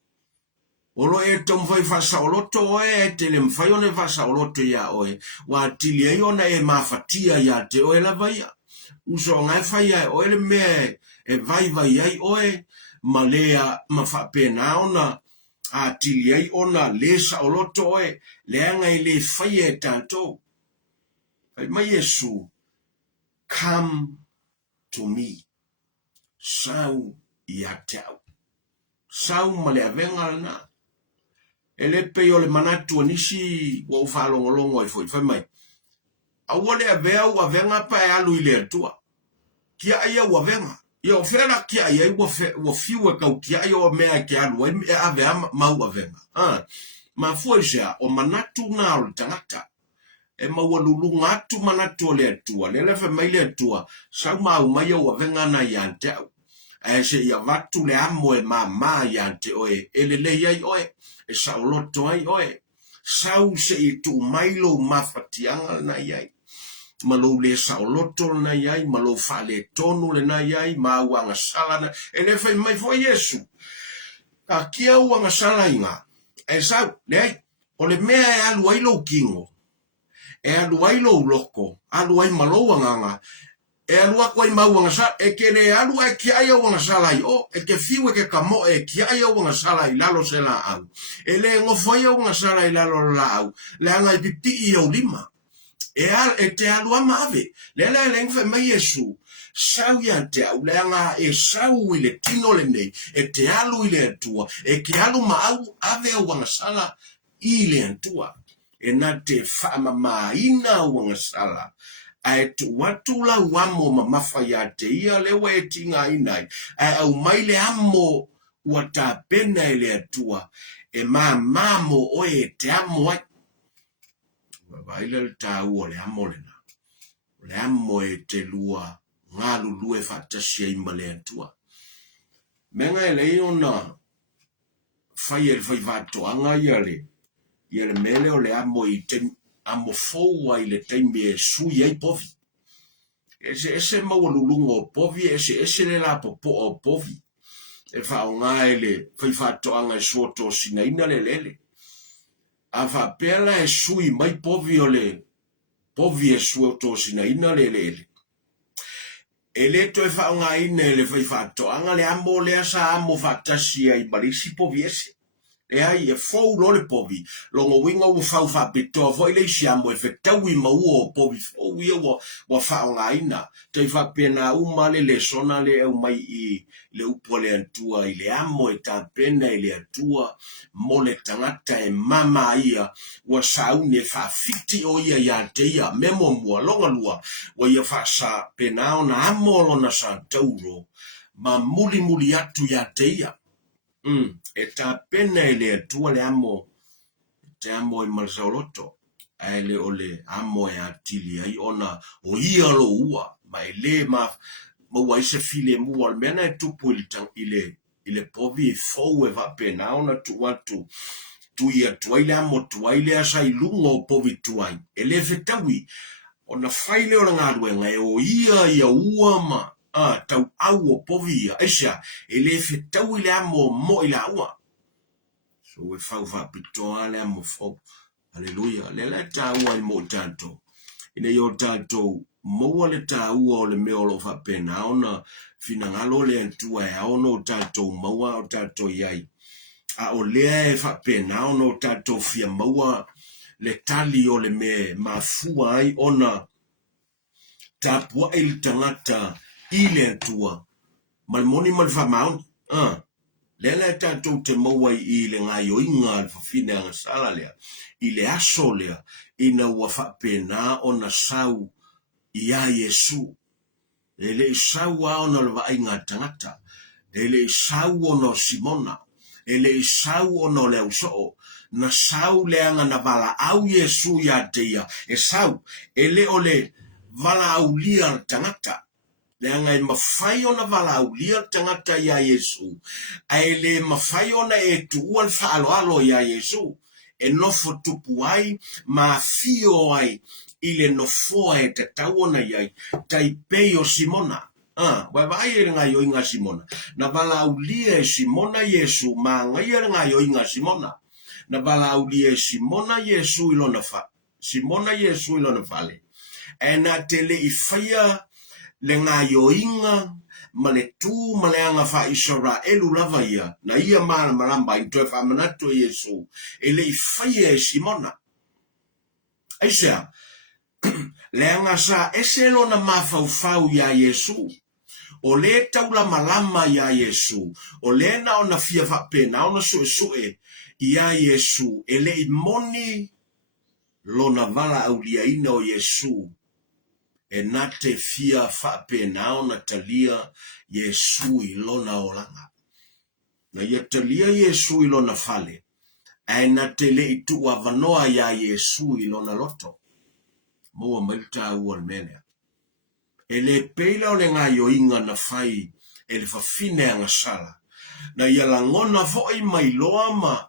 Olo tom vai fa saoloto tele mfaione fa saoloto ya oe. Wa tili yona mafatia ya te oe la vaya. Uso ngai faya oe me vai ai oe malea mafapena ona a tili ona le saoloto oe le anga ile faya tanto. Ma Yesu come to me. Sau ya tau. Sau male avenga na ele pe yo le manatu nisi wa ufalongolongo foi mai awole avea wa venga pa alu ile tua kia ia wa venga yo fera kia ia wa fiwa ka kia yo me ke alu avea ma wa venga ma fuja o manatu na o tangata e ma wa lulu ngatu manatu le tua le fe mai le tua sa ma wa wa venga na yante se ia vatu le amo e ma yante oe ele le yai oe e saoloto ai oe sau se I tu mailo mafatianga na yai malo le saoloto na yai malo fale tonu le na yai ma wanga sala na ele fai mai fo Yesu ka kia wanga sala inga e sau le o le mea e alu ai lo kingo e alu ai lo loko alu ai malo wanga e alua kwa mau wanga sa e ke le alua e kia ia wanga sala I o e ke fiwe ke kamo e kia ia wanga sala I lalo se la au e le ngofo ia wanga sala I lalo la au le anga I pipi I au lima e te alua maave le ngfe mai Yesu sau ia te au le anga e sau I le tino le nei e te alu I le atua e ke alu mau ave wanga sala I le atua e na te whaama ina wanga sala ai tu watu la wamo mamafa ya te ia lewe tinga inai ai au mai le amo wata pena ile atua e mamo oe te amo ai vaile ta u le amo le amo e te lua ngalu lue fatasia imale atua menga ele ona fai vato anga yale mele o le amo I te amo fou ai le taimi e sui ai povi. ese mawalulungo povi, ese le la popo o povi. E whaonga ele, whaiwhatoanga e soto sina ina le lele. A whapela e sui mai povi o le, povi e soto sina ina le lele. E le to e whaonga ina ele whaiwhatoanga le amo le asa amo whatasia I marisi povi ese. E ai e fou lo le povi, longo winga u fau fa pito fo ile siamo e fetau I mau o povi fou ia wa whaonga ina. Te whapena umale le sona le au mai I le upole antua I le amo e ta pena I le atua mo le tangata e mama ia wa saune fa fiti o ia te ia memo mua longa lua wa ia fa sa pena ona amo lona sa tauro ma muli atu ia te ia. E ta pena ele atua le amo te amo I malsaoloto ele o le amo e atili ai ona o ia lo ua ma ele ma wa se file mua al mena e tupu ile povi e fou e va pena ona tu watu tu ia tuaile amo tuaile asa I lungo povi tuai ele fetawi ona faile o nga ruenga e o ia ua ma tau au o povi ia aisha ele fetau ile amo mo ila ua so we fau va pitoa le amo fou haleluya le la ta ua I mo tanto ina yo tanto mo le ta ua o le meolo fa pena ona finangalo le tua e ono tanto maua o tanto iai a o le fa pena ono tanto fia maua le tali o le me mafua ai ona tapua il tangata ile tua malmoni malfa mount le tanto te maua I le ngayo inga fa fina nga sala le ile aso le ina wa fa pena ona sau ia Yesu ele sau ona le va inga tangata ele sau ona Simona ele sau ona le uso na sau le anga na vala au Yesu ya teia e sau ele ole vala au lia tangata le anga I mawhai ona vala au lia tangata ya Yesu ele mawhai ona e tuua whaaloalo ya Yesu e nofo tupu ai ma fio ai ile nofoa e te tauona iai taipei o Simona wa vai e nga yo inga Simona na vala au lia e Simona Yesu ma ngai e nga yo inga Simona na vala au lia e Simona Yesu ilona fa Simona Yesu ilona fale e na tele I whaia le nga yo inga ma le tu ma le anga fa Israelu lava ia na ia maa maramba I toe wha manato Yesu e le I whaia e Simona aisea le anga sa ese lona mafau ya Yesu o le taula malama ya Yesu o le na ona fia fa pena ona sue ya Yesu ele I moni lona vala au lia ina o Yesu e nate fia fa pena ona talia Yesu I lona olanga na ia talia Yesu I lona fale e nate le itu avanoa ya Yesu I lona loto moa mailta ua mene ele peila o le ngā yo inga na fai ele fafine anga sala na ia langona foi mai loa ma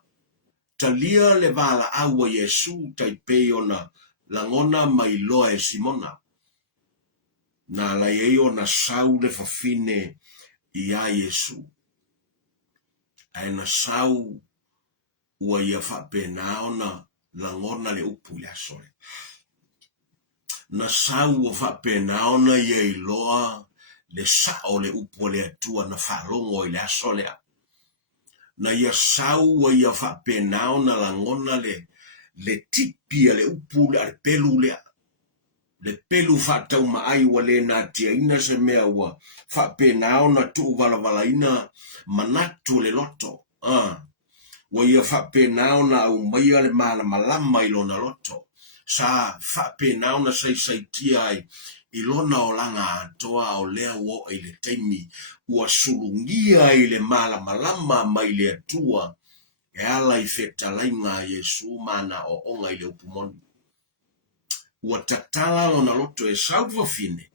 talia le vala aua Yesu taipei ona langona mai loa e Simona na la yeo na sau le fafine ia Yesu ai na sau ua ia whapena ona langona le upu ia sore na sau o whapena ona ia I loa le sao le upu le atua na whalongo I le asolea na ia sau wa ia whapena ona langona le tipia le upu le pelu le pelu whatau maai wa le na tia ina se mea wa whapena ona tu vala ina manatu le loto wa ia whapena ona au maia le mana malama ilona loto sa whapena ona sai tia ai ilona o langa toa o lea wo I le teimi ua sulungia I le malama mai le atua e ala I whetalainga Yesu mana o onga I le upumoni ua tatala lona loto e sau wafine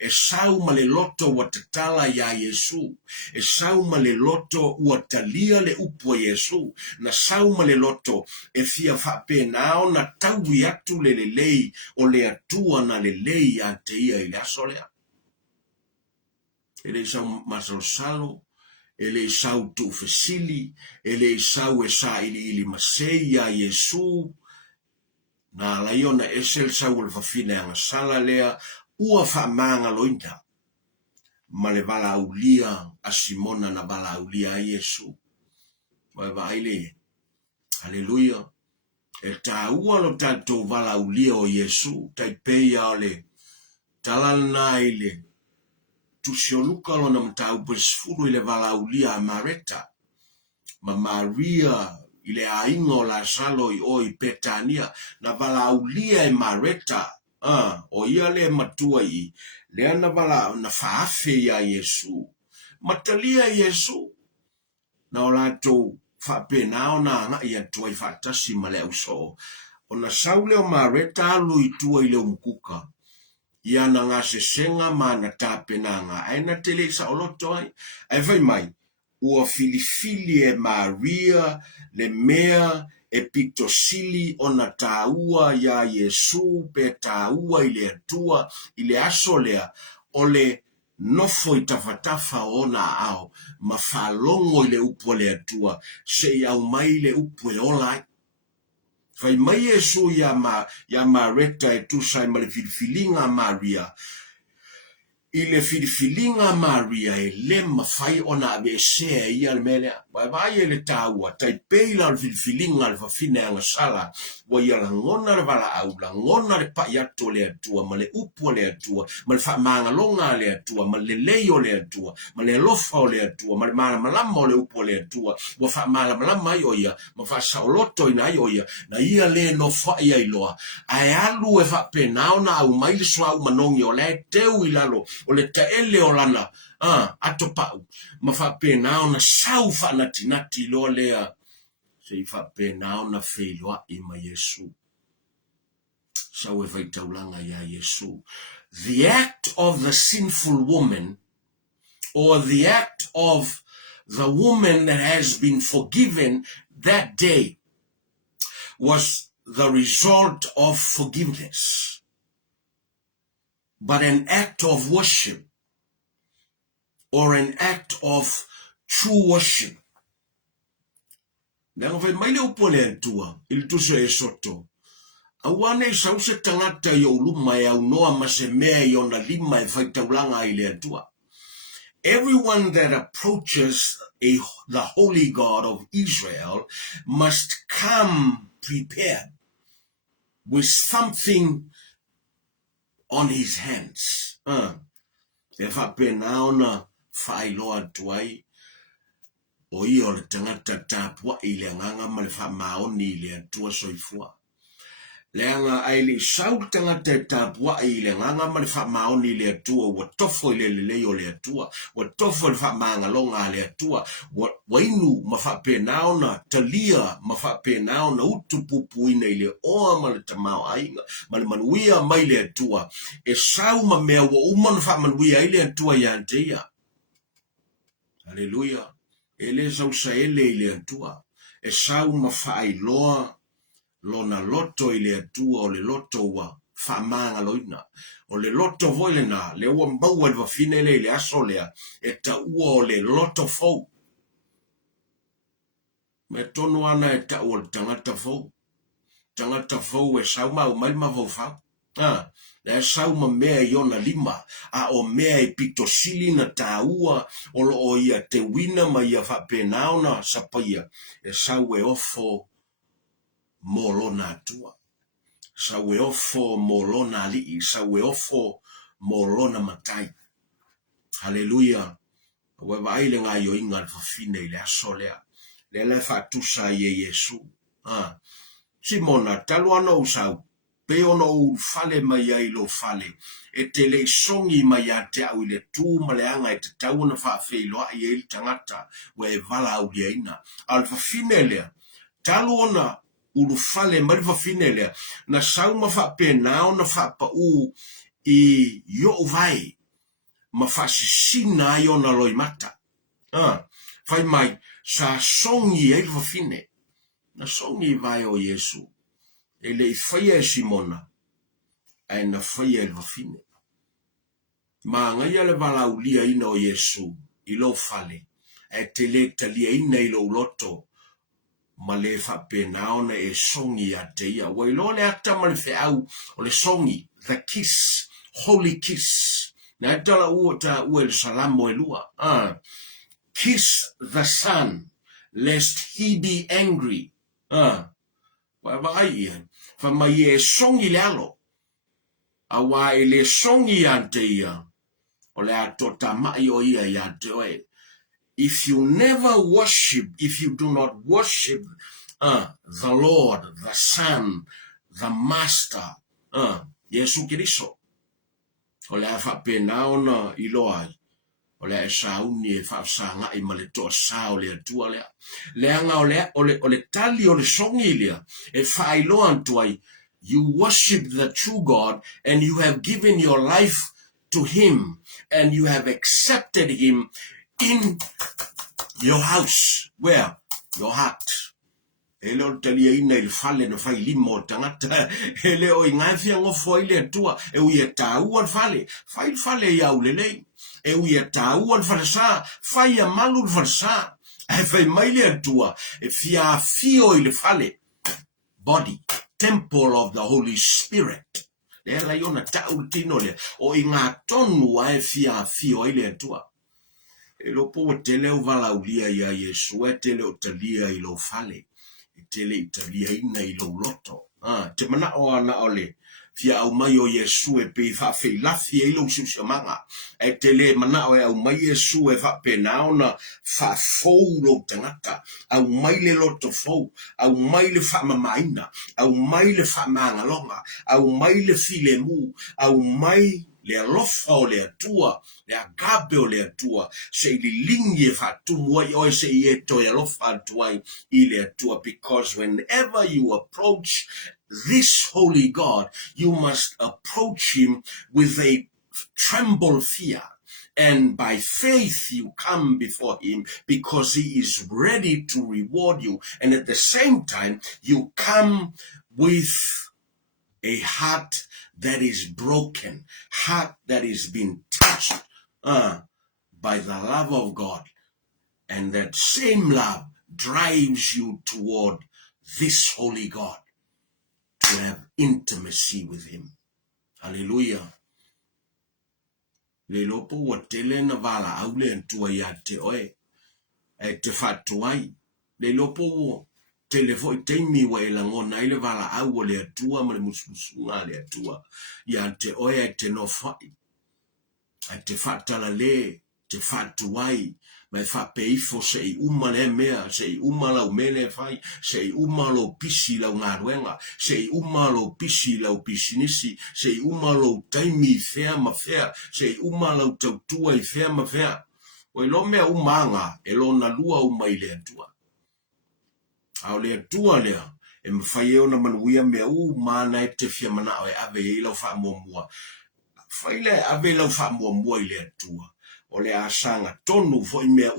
e sau ma le loto ua tatala ya Yesu e sau ma le loto ua talia le upu Yesu na sau ma le loto e fia whapena ona taui atu le lei o le atua na le lei a te ia I le asolea ele sau masalosalo, ele sau tu fesili, ele sau sa ili masei ya Yesu, na laiona esel sau le fafine anga sala lea, ua whamanga lointa, ma le vala aulia a Simona na vala aulia a Yesu. Mai vaile, haleluia, e ta ua lo tatou vala aulia o Yesu, taipeia o le talana ile, tusioluka lo na mtau pesfuru ile vala aulia a Mareta, ma Maria ile ainga o Lazaro o i Petania, na vala aulia e Mareta, o ia le matua i, le ana vala na faafe ya Yesu, matalia Yesu, na o lato whapena na nga ia tuai whatasi ma le uso. O na saule o Mareta alu i tua i le umkuka. Ia na ngā sesenga ma na tāpena ngā. Aina tele sa oloto ai. Ai vai mai. Ua filifili e Maria le mea e pitosili o na tāua ia Yesu pe tāua i le atua i le asolea o le nofo i tawhatafa o na ao, ma whalongo i le upo le atua, se au mai le upo e olai. Fai mai Yesu ya Mareta e tusai ma le filifilinga Maria. I le filifilinga Maria e le mawhai o na abesea ia le melea. Vai e le tāua, tai peila le filifilinga le whawhine anga sala, wa ia la ngona le wala au, la ngona le paiato le atua, ma le upo le atua, ma le whamanga longa le atua, ma le leio le atua, ma le lofa o le atua, ma le mala malama o le upo le atua, wa whamala malama i oia, ma whasaoloto ina i oia, na ia le no whaia i loa. Ai alu e whapenao na au maili swau manongi o le teu i lalo, o le taele o lana, atopau, ma whapenao na sau whanatinati loa lea, se i whapenao na wheloa i ma Yesu. Sau e whaitaulanga ia Yesu. The act of the sinful woman, or the act of the woman that has been forgiven that day, was the result of forgiveness. But an act of worship, or an act of true worship. Nang vai mai le upole tua, il tu se soto. Awane sau se tangata yo luma ya unoa masemea yo na lima e faitaulanga ile tua. Everyone that approaches the holy God of Israel must come prepared with something on his hands. If I penaona failoa tuai, o ia le tangata tapua i le nganga ma le whamaoni i le atua soifua. Le anga ai le sau tangata tapua i le nganga ma le whamaoni i le atua, wa tofo i le leo le atua, wa tofo le whamanga longa le atua, wa inu ma whapenaona, talia ma whapenaona, utupupu ina i le oa ma le tamau ainga, ma le manuia mai le atua, e sau ma mea wa umana whamanuia i le atua i anteia. Hallelujah. Ele sau sa ele i le atua, e sau ma whaailoa, lona loto i le atua o le loto wa whamanga loina. O le loto voile na, le ua maua le wafine le aso lea, e ta ua o le loto fau. Me tonu ana e ta ua le tangata fau. Tangata fau e sau ma umai ma fau fau. E sau ma mea i ona lima, a o mea i pitosili na ta ua, o lo o ia te wina ma ia whapenaona sapaia, e sau e ofo molona atua. Sau e ofo molona alii, sau e ofo molona matai. Hallelujah. Wewa aile ngā yo inga le whawhine i le aso lea. Le le whatusa i e Yesu. Simona, talo ana usau. Pe ono u fale mai ai lo fale. E te le songi mai a te au i le tū ma le anga e te tau na whawhei loa i e il tangata. We e vala au lia ina. Al whawhine lea. Talo ona ulu fale mai whawhine lea. Na sau ma whapenao na whapa u i yo vai. Ma whasisina ai ona loi mata. Whai mai, sa songi e whawhine. Na songi vai o Yesu. E le whaia e Simona. Ai na whaia e whawhine. Ma ngaya le vala ulia ina o Yesu, ilo fale, e te le talia ina ilo loto, ma le whapenaona e songi a te ia. Wailo le akta ma le whiau o le songi, the kiss, holy kiss. Na e tala ua ta ua le salamo e lua. Kiss the Son, lest he be angry. Wai ia. Fa mai e songi le alo. Awa e le songi a te ia. O le atota mai o ia ia te oe. If you never worship, if you do not worship the Lord, the Son, the Master, Yesu Kiriso, o le whapena ona I loa, o le sauni e whapsanga I male toa sa o le atua lea. Leanga o le tali o le songi lea, e whailoa antuai, you worship the true God and you have given your life to Him and you have accepted Him in your house. Where? Your heart. Ele o talia ina il fale na fai limo tangata. Ele o ingafia ngofo ile tua. E uye tau an fale. Fai fale ya ulele. E uye tau an fale sa. Fai ya malu fale sa. E fai maile tua. E fia fio ile fale. Body. Temple of the Holy Spirit. Le la yona tau tino le. O inga tonu a e fio ile tua. E lo po tele o vala ulia ya Yesu. E tele o talia ilo fale. Tele italia ina I lo loto. Te mana o ana ole. Fia au mai o Yesu e pe fa fe lafi e lo susamanga. E tele mana o au mai Yesu e fa pe naona fa fou lo tangata. Au mai le loto fou. Au mai le fa mamaina. Au mai le fa mangalonga. Au mai le file mu. Au mai le alofa o le atua, le agape o le atua, se li lingi e whatumua I oe se I e toi alofa atuai I le atua, because whenever you approach this holy God, you must approach Him with a tremble fear. And by faith you come before Him because He is ready to reward you. And at the same time, you come with a heart that is broken, heart that is being touched by the love of God. And that same love drives you toward this holy God to have intimacy with Him. Hallelujah. Le lopo wa tele na vala aule antua ya te oe. E te fatuai. Le lopo telefo teimi wa elangona ile vala au le atua ma le mususunga le atua ya te oe te no fai te fatala le te fatuai mai fa peifo sei umale mea sei umala umele fai sei umalo pisi la ngaruenga sei umalo pisi la pisinisi sei umalo taimi fea ma fea sei umalo tautua I fea ma fea o lo mea umanga elona lua umaile atua au le tua lea e mwhaia ona manuia mea mana e te fia mana o e ave e lau wha mua. Whaile ave lau wha mua I le atua. O le asanga tonu fo I mea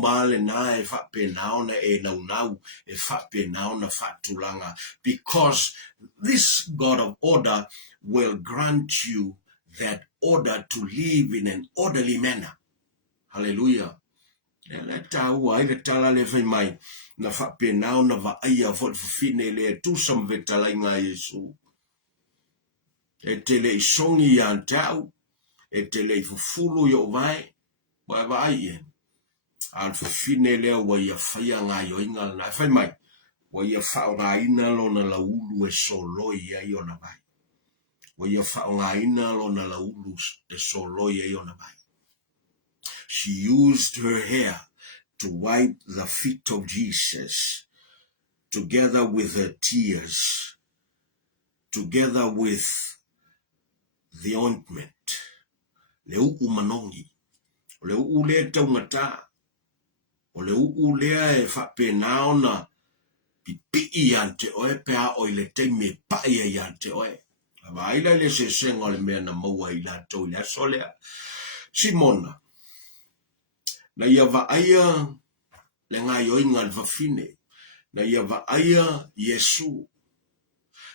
male na e wha penaona e nau e wha penaona wha tulanga. Because this God of order will grant you that order to live in an orderly manner. Hallelujah. Le taua I le tala le fai mai na whapenao na vaia fot fine le tu sam vetala ngā Yesu. E te le songi an tau, e te le fufulu yo vai, vai e. An fine le wa ia whaia ngā yo inga na fai mai, wa ia whao ngā ina lo na la ulu e soloi ia I ona vai. Wa ia whao ngā ina lo na la ulu e soloi ia I ona vai. She used her hair to wipe the feet of Jesus, together with her tears, together with the ointment. Leu umanongi, leu le taungata, o leu lea e whapenao na pipi ante oe pea o le teime paia ante oe. Awaila le se sengo le mea na maua I la tau le asolea. Simona. Na ia vaaya le ngā yoinga vafine. Na ia vaaya Yesu.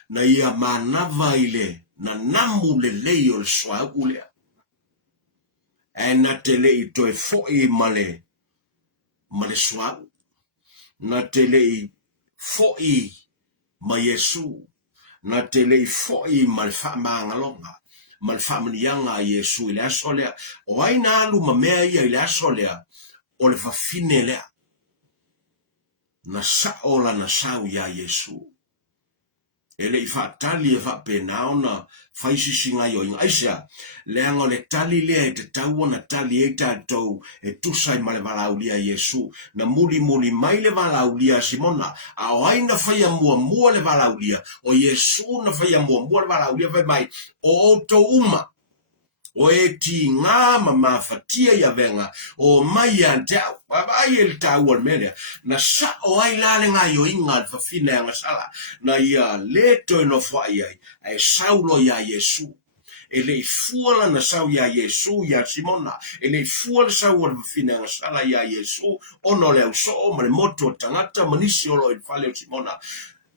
Na ia manava ile na namu le leo le swa ulea. na tele I toe fo'i male swau, na tele I fo'i ma Yesu, na tele I fo'i mal whaamangalonga, mal whaamanianga a Yesu I le aso lea, o aina alu ma mea ia I le aso lea, o le whawhine lea, na saola na sau ia Yesu. Ele I whaatali whaapenao na whaisisinga yo inga aisia, leanga le tali lea te taua na tali tātou tusai ma le walaulia Yesu, na muli mai le walaulia Simona, a o aina whaia mua le walaulia, o Yesu na whaia mua le walaulia vai mai, o to uma, o ti ngā mawhatia ia venga, o mai te ai el tau al melea, na sa o ai lale ngā yo inga al whawhine anga sala, na ia leto no whai ai saulo ia Yesu. Ele I fuala na sau ia Yesu ia Simona, ele I fuala sau al whawhine anga sala ia Yesu, ono leo so ma le moto tangata manisi olo I whale o Simona,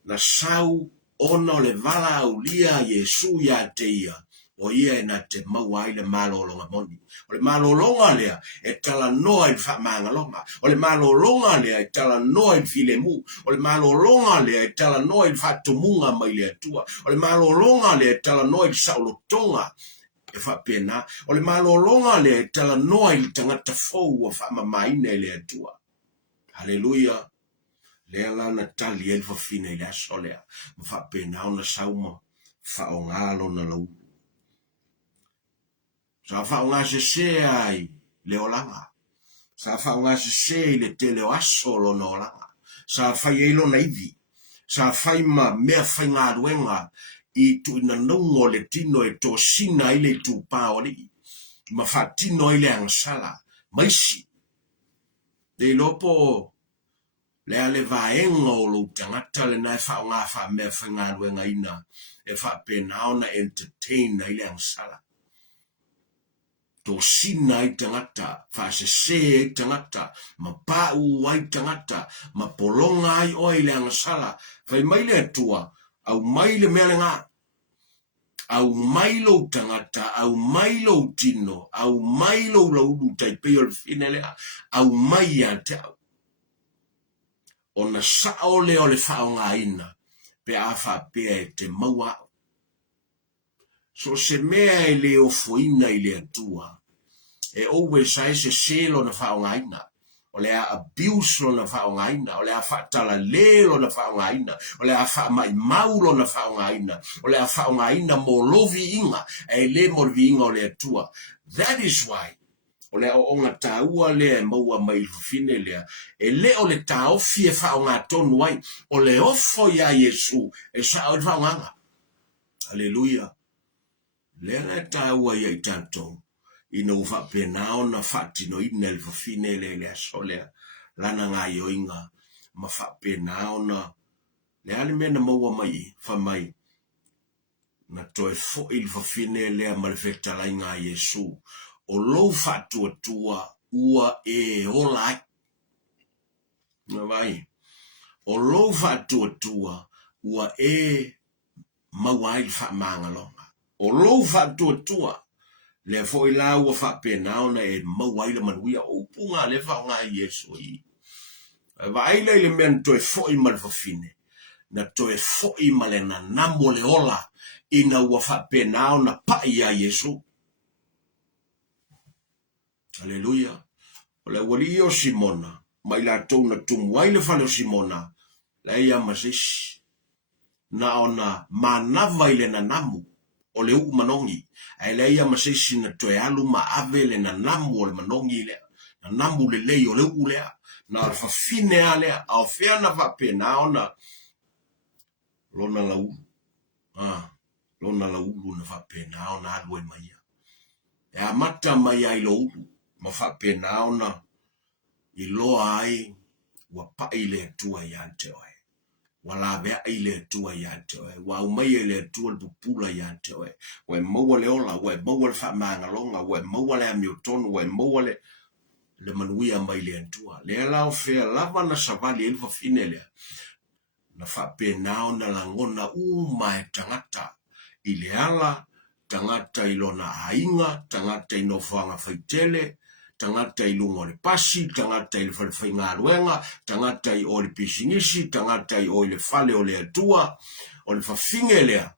na sau ono le vala ulia Yesu ia te ia. O ia na te maua I le malolonga moni. O le malolonga lea e tala noa I whamangalonga. O le malolonga lea e tala noa I filemu. O le malolonga lea e tala noa I whatumunga mai lea tua. O le malolonga lea e tala noa I saulotonga e whapena. O le malolonga lea e tala noa I tangata fau o whamamaine lea tua. Hallelujah. Lea lana tali e whawhine I lea solea. Whapena ona sauma whaongalo na lau. Sa whaunga se ai le olanga. Sa whaunga se le te leo aso lo no olanga. Sa whai eilo na iwi. Sa whai ma mea whai ngā ruenga I tu ina nungo le tino e tō sina I le tu pāori. Ma whatino I le angsala. Maisi. Le lopo le ale vaenga o lo tangata le nai whaunga wha mea whai ngā ruenga ina. E whapena ona entertain I le angsala. To sina I tangata, whaasese I tangata, ma pāu ai tangata, ma polonga ai oi le angasala, whai maile atua, au maile mea le ngā, au mailo tangata, au mailo tino, au mailo laulu taipeo le whinelea, au mai a te au. O na sao leo le whaonga ina, pe a whapea e te maua. So se mea I leo foina I le atua, e always ai se selo na whaongaina, o le a abuse lo na whaongaina, o le a whatala lelo na whaongaina, o le a whamai maulo na whaongaina, o le a whaongaina mo lovi inga, e le mo lovi inga o le atua. That is why, o le o onga taua le e maua mai fine lea, e le o le taofi e whaonga tonu ai, o le ofo ia Yesu, e sa o le whaonganga. Hallelujah. Lea taua ia I tantou. Ina ufa penao na fatino ina le fine le asolea lana nga yoinga ma fa penao na le ale mena maua mai fa mai na toe fo il fine le ma le fetala nga Yesu o lo fatu tua ua e ola na vai o lo fatu tua ua e mawai fa mangalonga o lo fatu tua le foi la ua fa penao na e mawai le manuia o punga le fa nga Yesu I. Vai le elemento e foi mal fa fine. Na to e foi mal na namo le ola ina ua fa penao na pa ia Yesu. Hallelujah. O le wali o Simona, mai la tau na tumuai le fa le Simona. La ia masis. Na ona manava ile na namu. O le u manongi, ai le ia masisi na toe alu ma ave le na namu o le manongi le, na namu le lei o le u lea, na alfa fine a lea, au fea na vape na ona, lona la ulu, lona la ulu na vape na ona alu e maia. E amata maia I lo ulu, ma vape na ona, I loa ai, wa pai le tua I ante oe. Wala vea ile tua yante oe. Wa umai ile tua le pupula yante oe. We maua le ola, we maua le whamangalonga, we maua le amiotonu, we maua le manuia mai le antua. Le lao fea lava na savali ilfa fine lea. Na whape nao na langona mai tangata. I le ala tangata ilona ainga, tangata ino whanga whaitele, tangata ilunga o le pasi, tangata i le whaiwhainga ruenga, tangata i o le pisingisi, tangata i o le whale o le atua, o le whawhinge lea,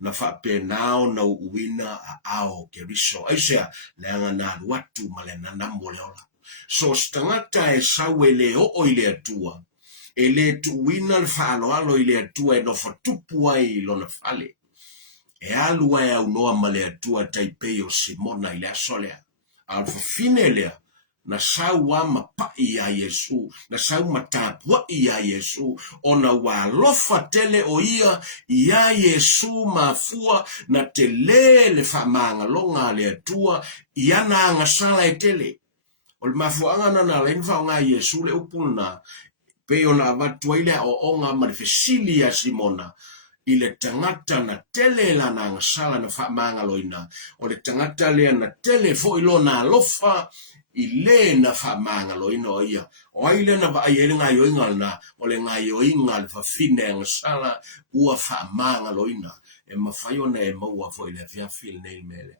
na whape nao na uwina a ao ke riso. Aisea, leanga nā ruatu ma le nanambo leola. So tangata e sawe le o i le atua, e le tuwina le whaaloalo i le atua e no whatupu ai lona whale. E alua e au noa ma le atua Taipei o Simona i le asolea. Al fine lea, na saua ma pai a Yesu, na sau ma tapua i a Yesu, o na walofa tele o ia Yesu mafua na tele le whamanga longa le atua, ia na anga sala e tele. O le mafuanga na lenfa o ngā Yesu le upuna, pe ona avatua ile o onga ma le fesili a Simona, i le tangata na tele la na ngasala na whamanga loina, o le tangata lea na tele fo ilo na alofa, i le na whamanga loina o ia. O aile na va aiele ngā yoinga na, o le ngā yoinga le whawhine ngasala ua whamanga loina, e mawhaiona e maua fo i le fiafil nei mele.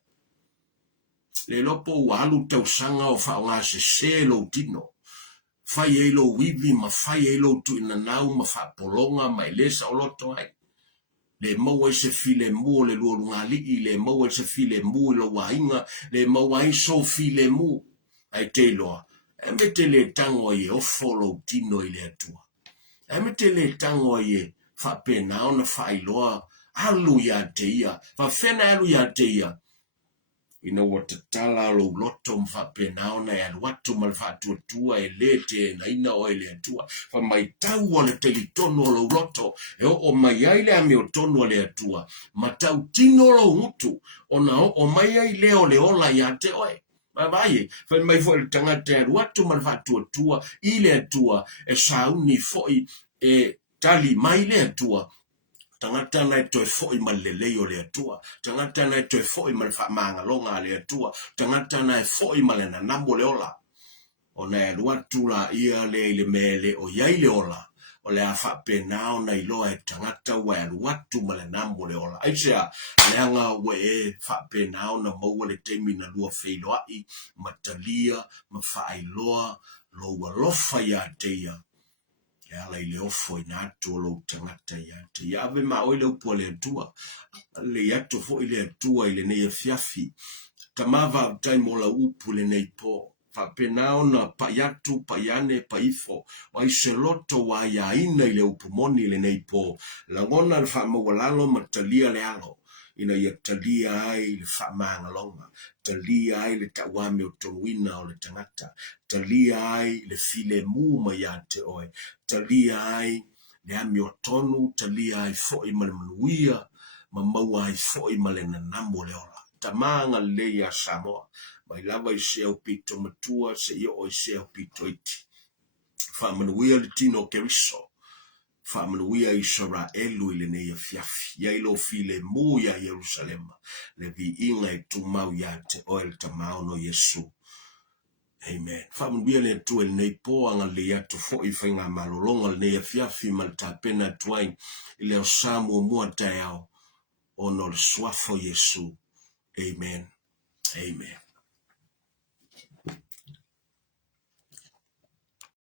Le lopo walu tau sanga o whaonga se lo tino. Whai e lo wivi ma whai e lo tu ina nau ma whapolonga ma ilesa o loto ai. Le maua se file mu le luo lunga lii, le maua se file mu lo wainga, le maua so file mu. Ai te loa, e me te le tango ye o follow tino i le atua. E me te le tango ye whapena ona whailoa, alu ya te ia, whawhena alu ya te ia. Ina wata tala lo loto mwhapena ona e aluatu malwhatu atua e lete na ina o ele atua. Wha mai tau o le telitono o lo loto, e o mai aile ame o tono o le atua. Ma tau tino lo utu, o mai aile o le ola ya te oe. Vai, fa mai fo le tangata e aluatu malwhatu atua, i le atua, e sauni foi e tali mai le atua. Tangata na toi foi ma lelei o le atua, tangata na toi foi ma le whamanga longa le atua, tangata na foi ma le nanamo le ola. O na aluatu la ia le mele o iai le ola, o le a whapena o na iloa e tangata wa aluatu ma le namo le ola. Aisea, leanga we e whapena o na maua le temi na lua whailoai, ma talia, ma whaailoa, lo walofa ia teia. Ala i le ofo i nga atua lo tangata i ate. Ia ave ma oi le upo le atua. Le ato fo i le atua i le nei fiafi. Tamava taimo la upu le nei po. Whapenao na paiatu, paiane, paifo. Wai se loto wa ia ina i le upu moni le nei po. Langona le whamawalalo ma talia le alo. Ina ia talia ai le whamanga longa. Talia ai le tawame o tonuina o le tangata. Talia ai le file mu ma ia te oe. Talia ai le ami o tonu. Talia ai foi ma le manuia. Ma maua ai foi ma le nanamo le ola. Tamanga le ia Samoa. Mai lava i se au pito matua se i o i se au pito iti. Whamanuia le tino keriso. Whamanuia i Israelu i le neia fiafi. Ia ilo file mu ia Jerusalema. Le vi inga i tumau ia te oel tamao no Yesu. Amen. Whamanuia le tu el nei po anga le atu fo i whainga malolonga le neia fiafi mal tapena tuain i leo samu mua tai au ono le swafo Yesu. Amen. Amen.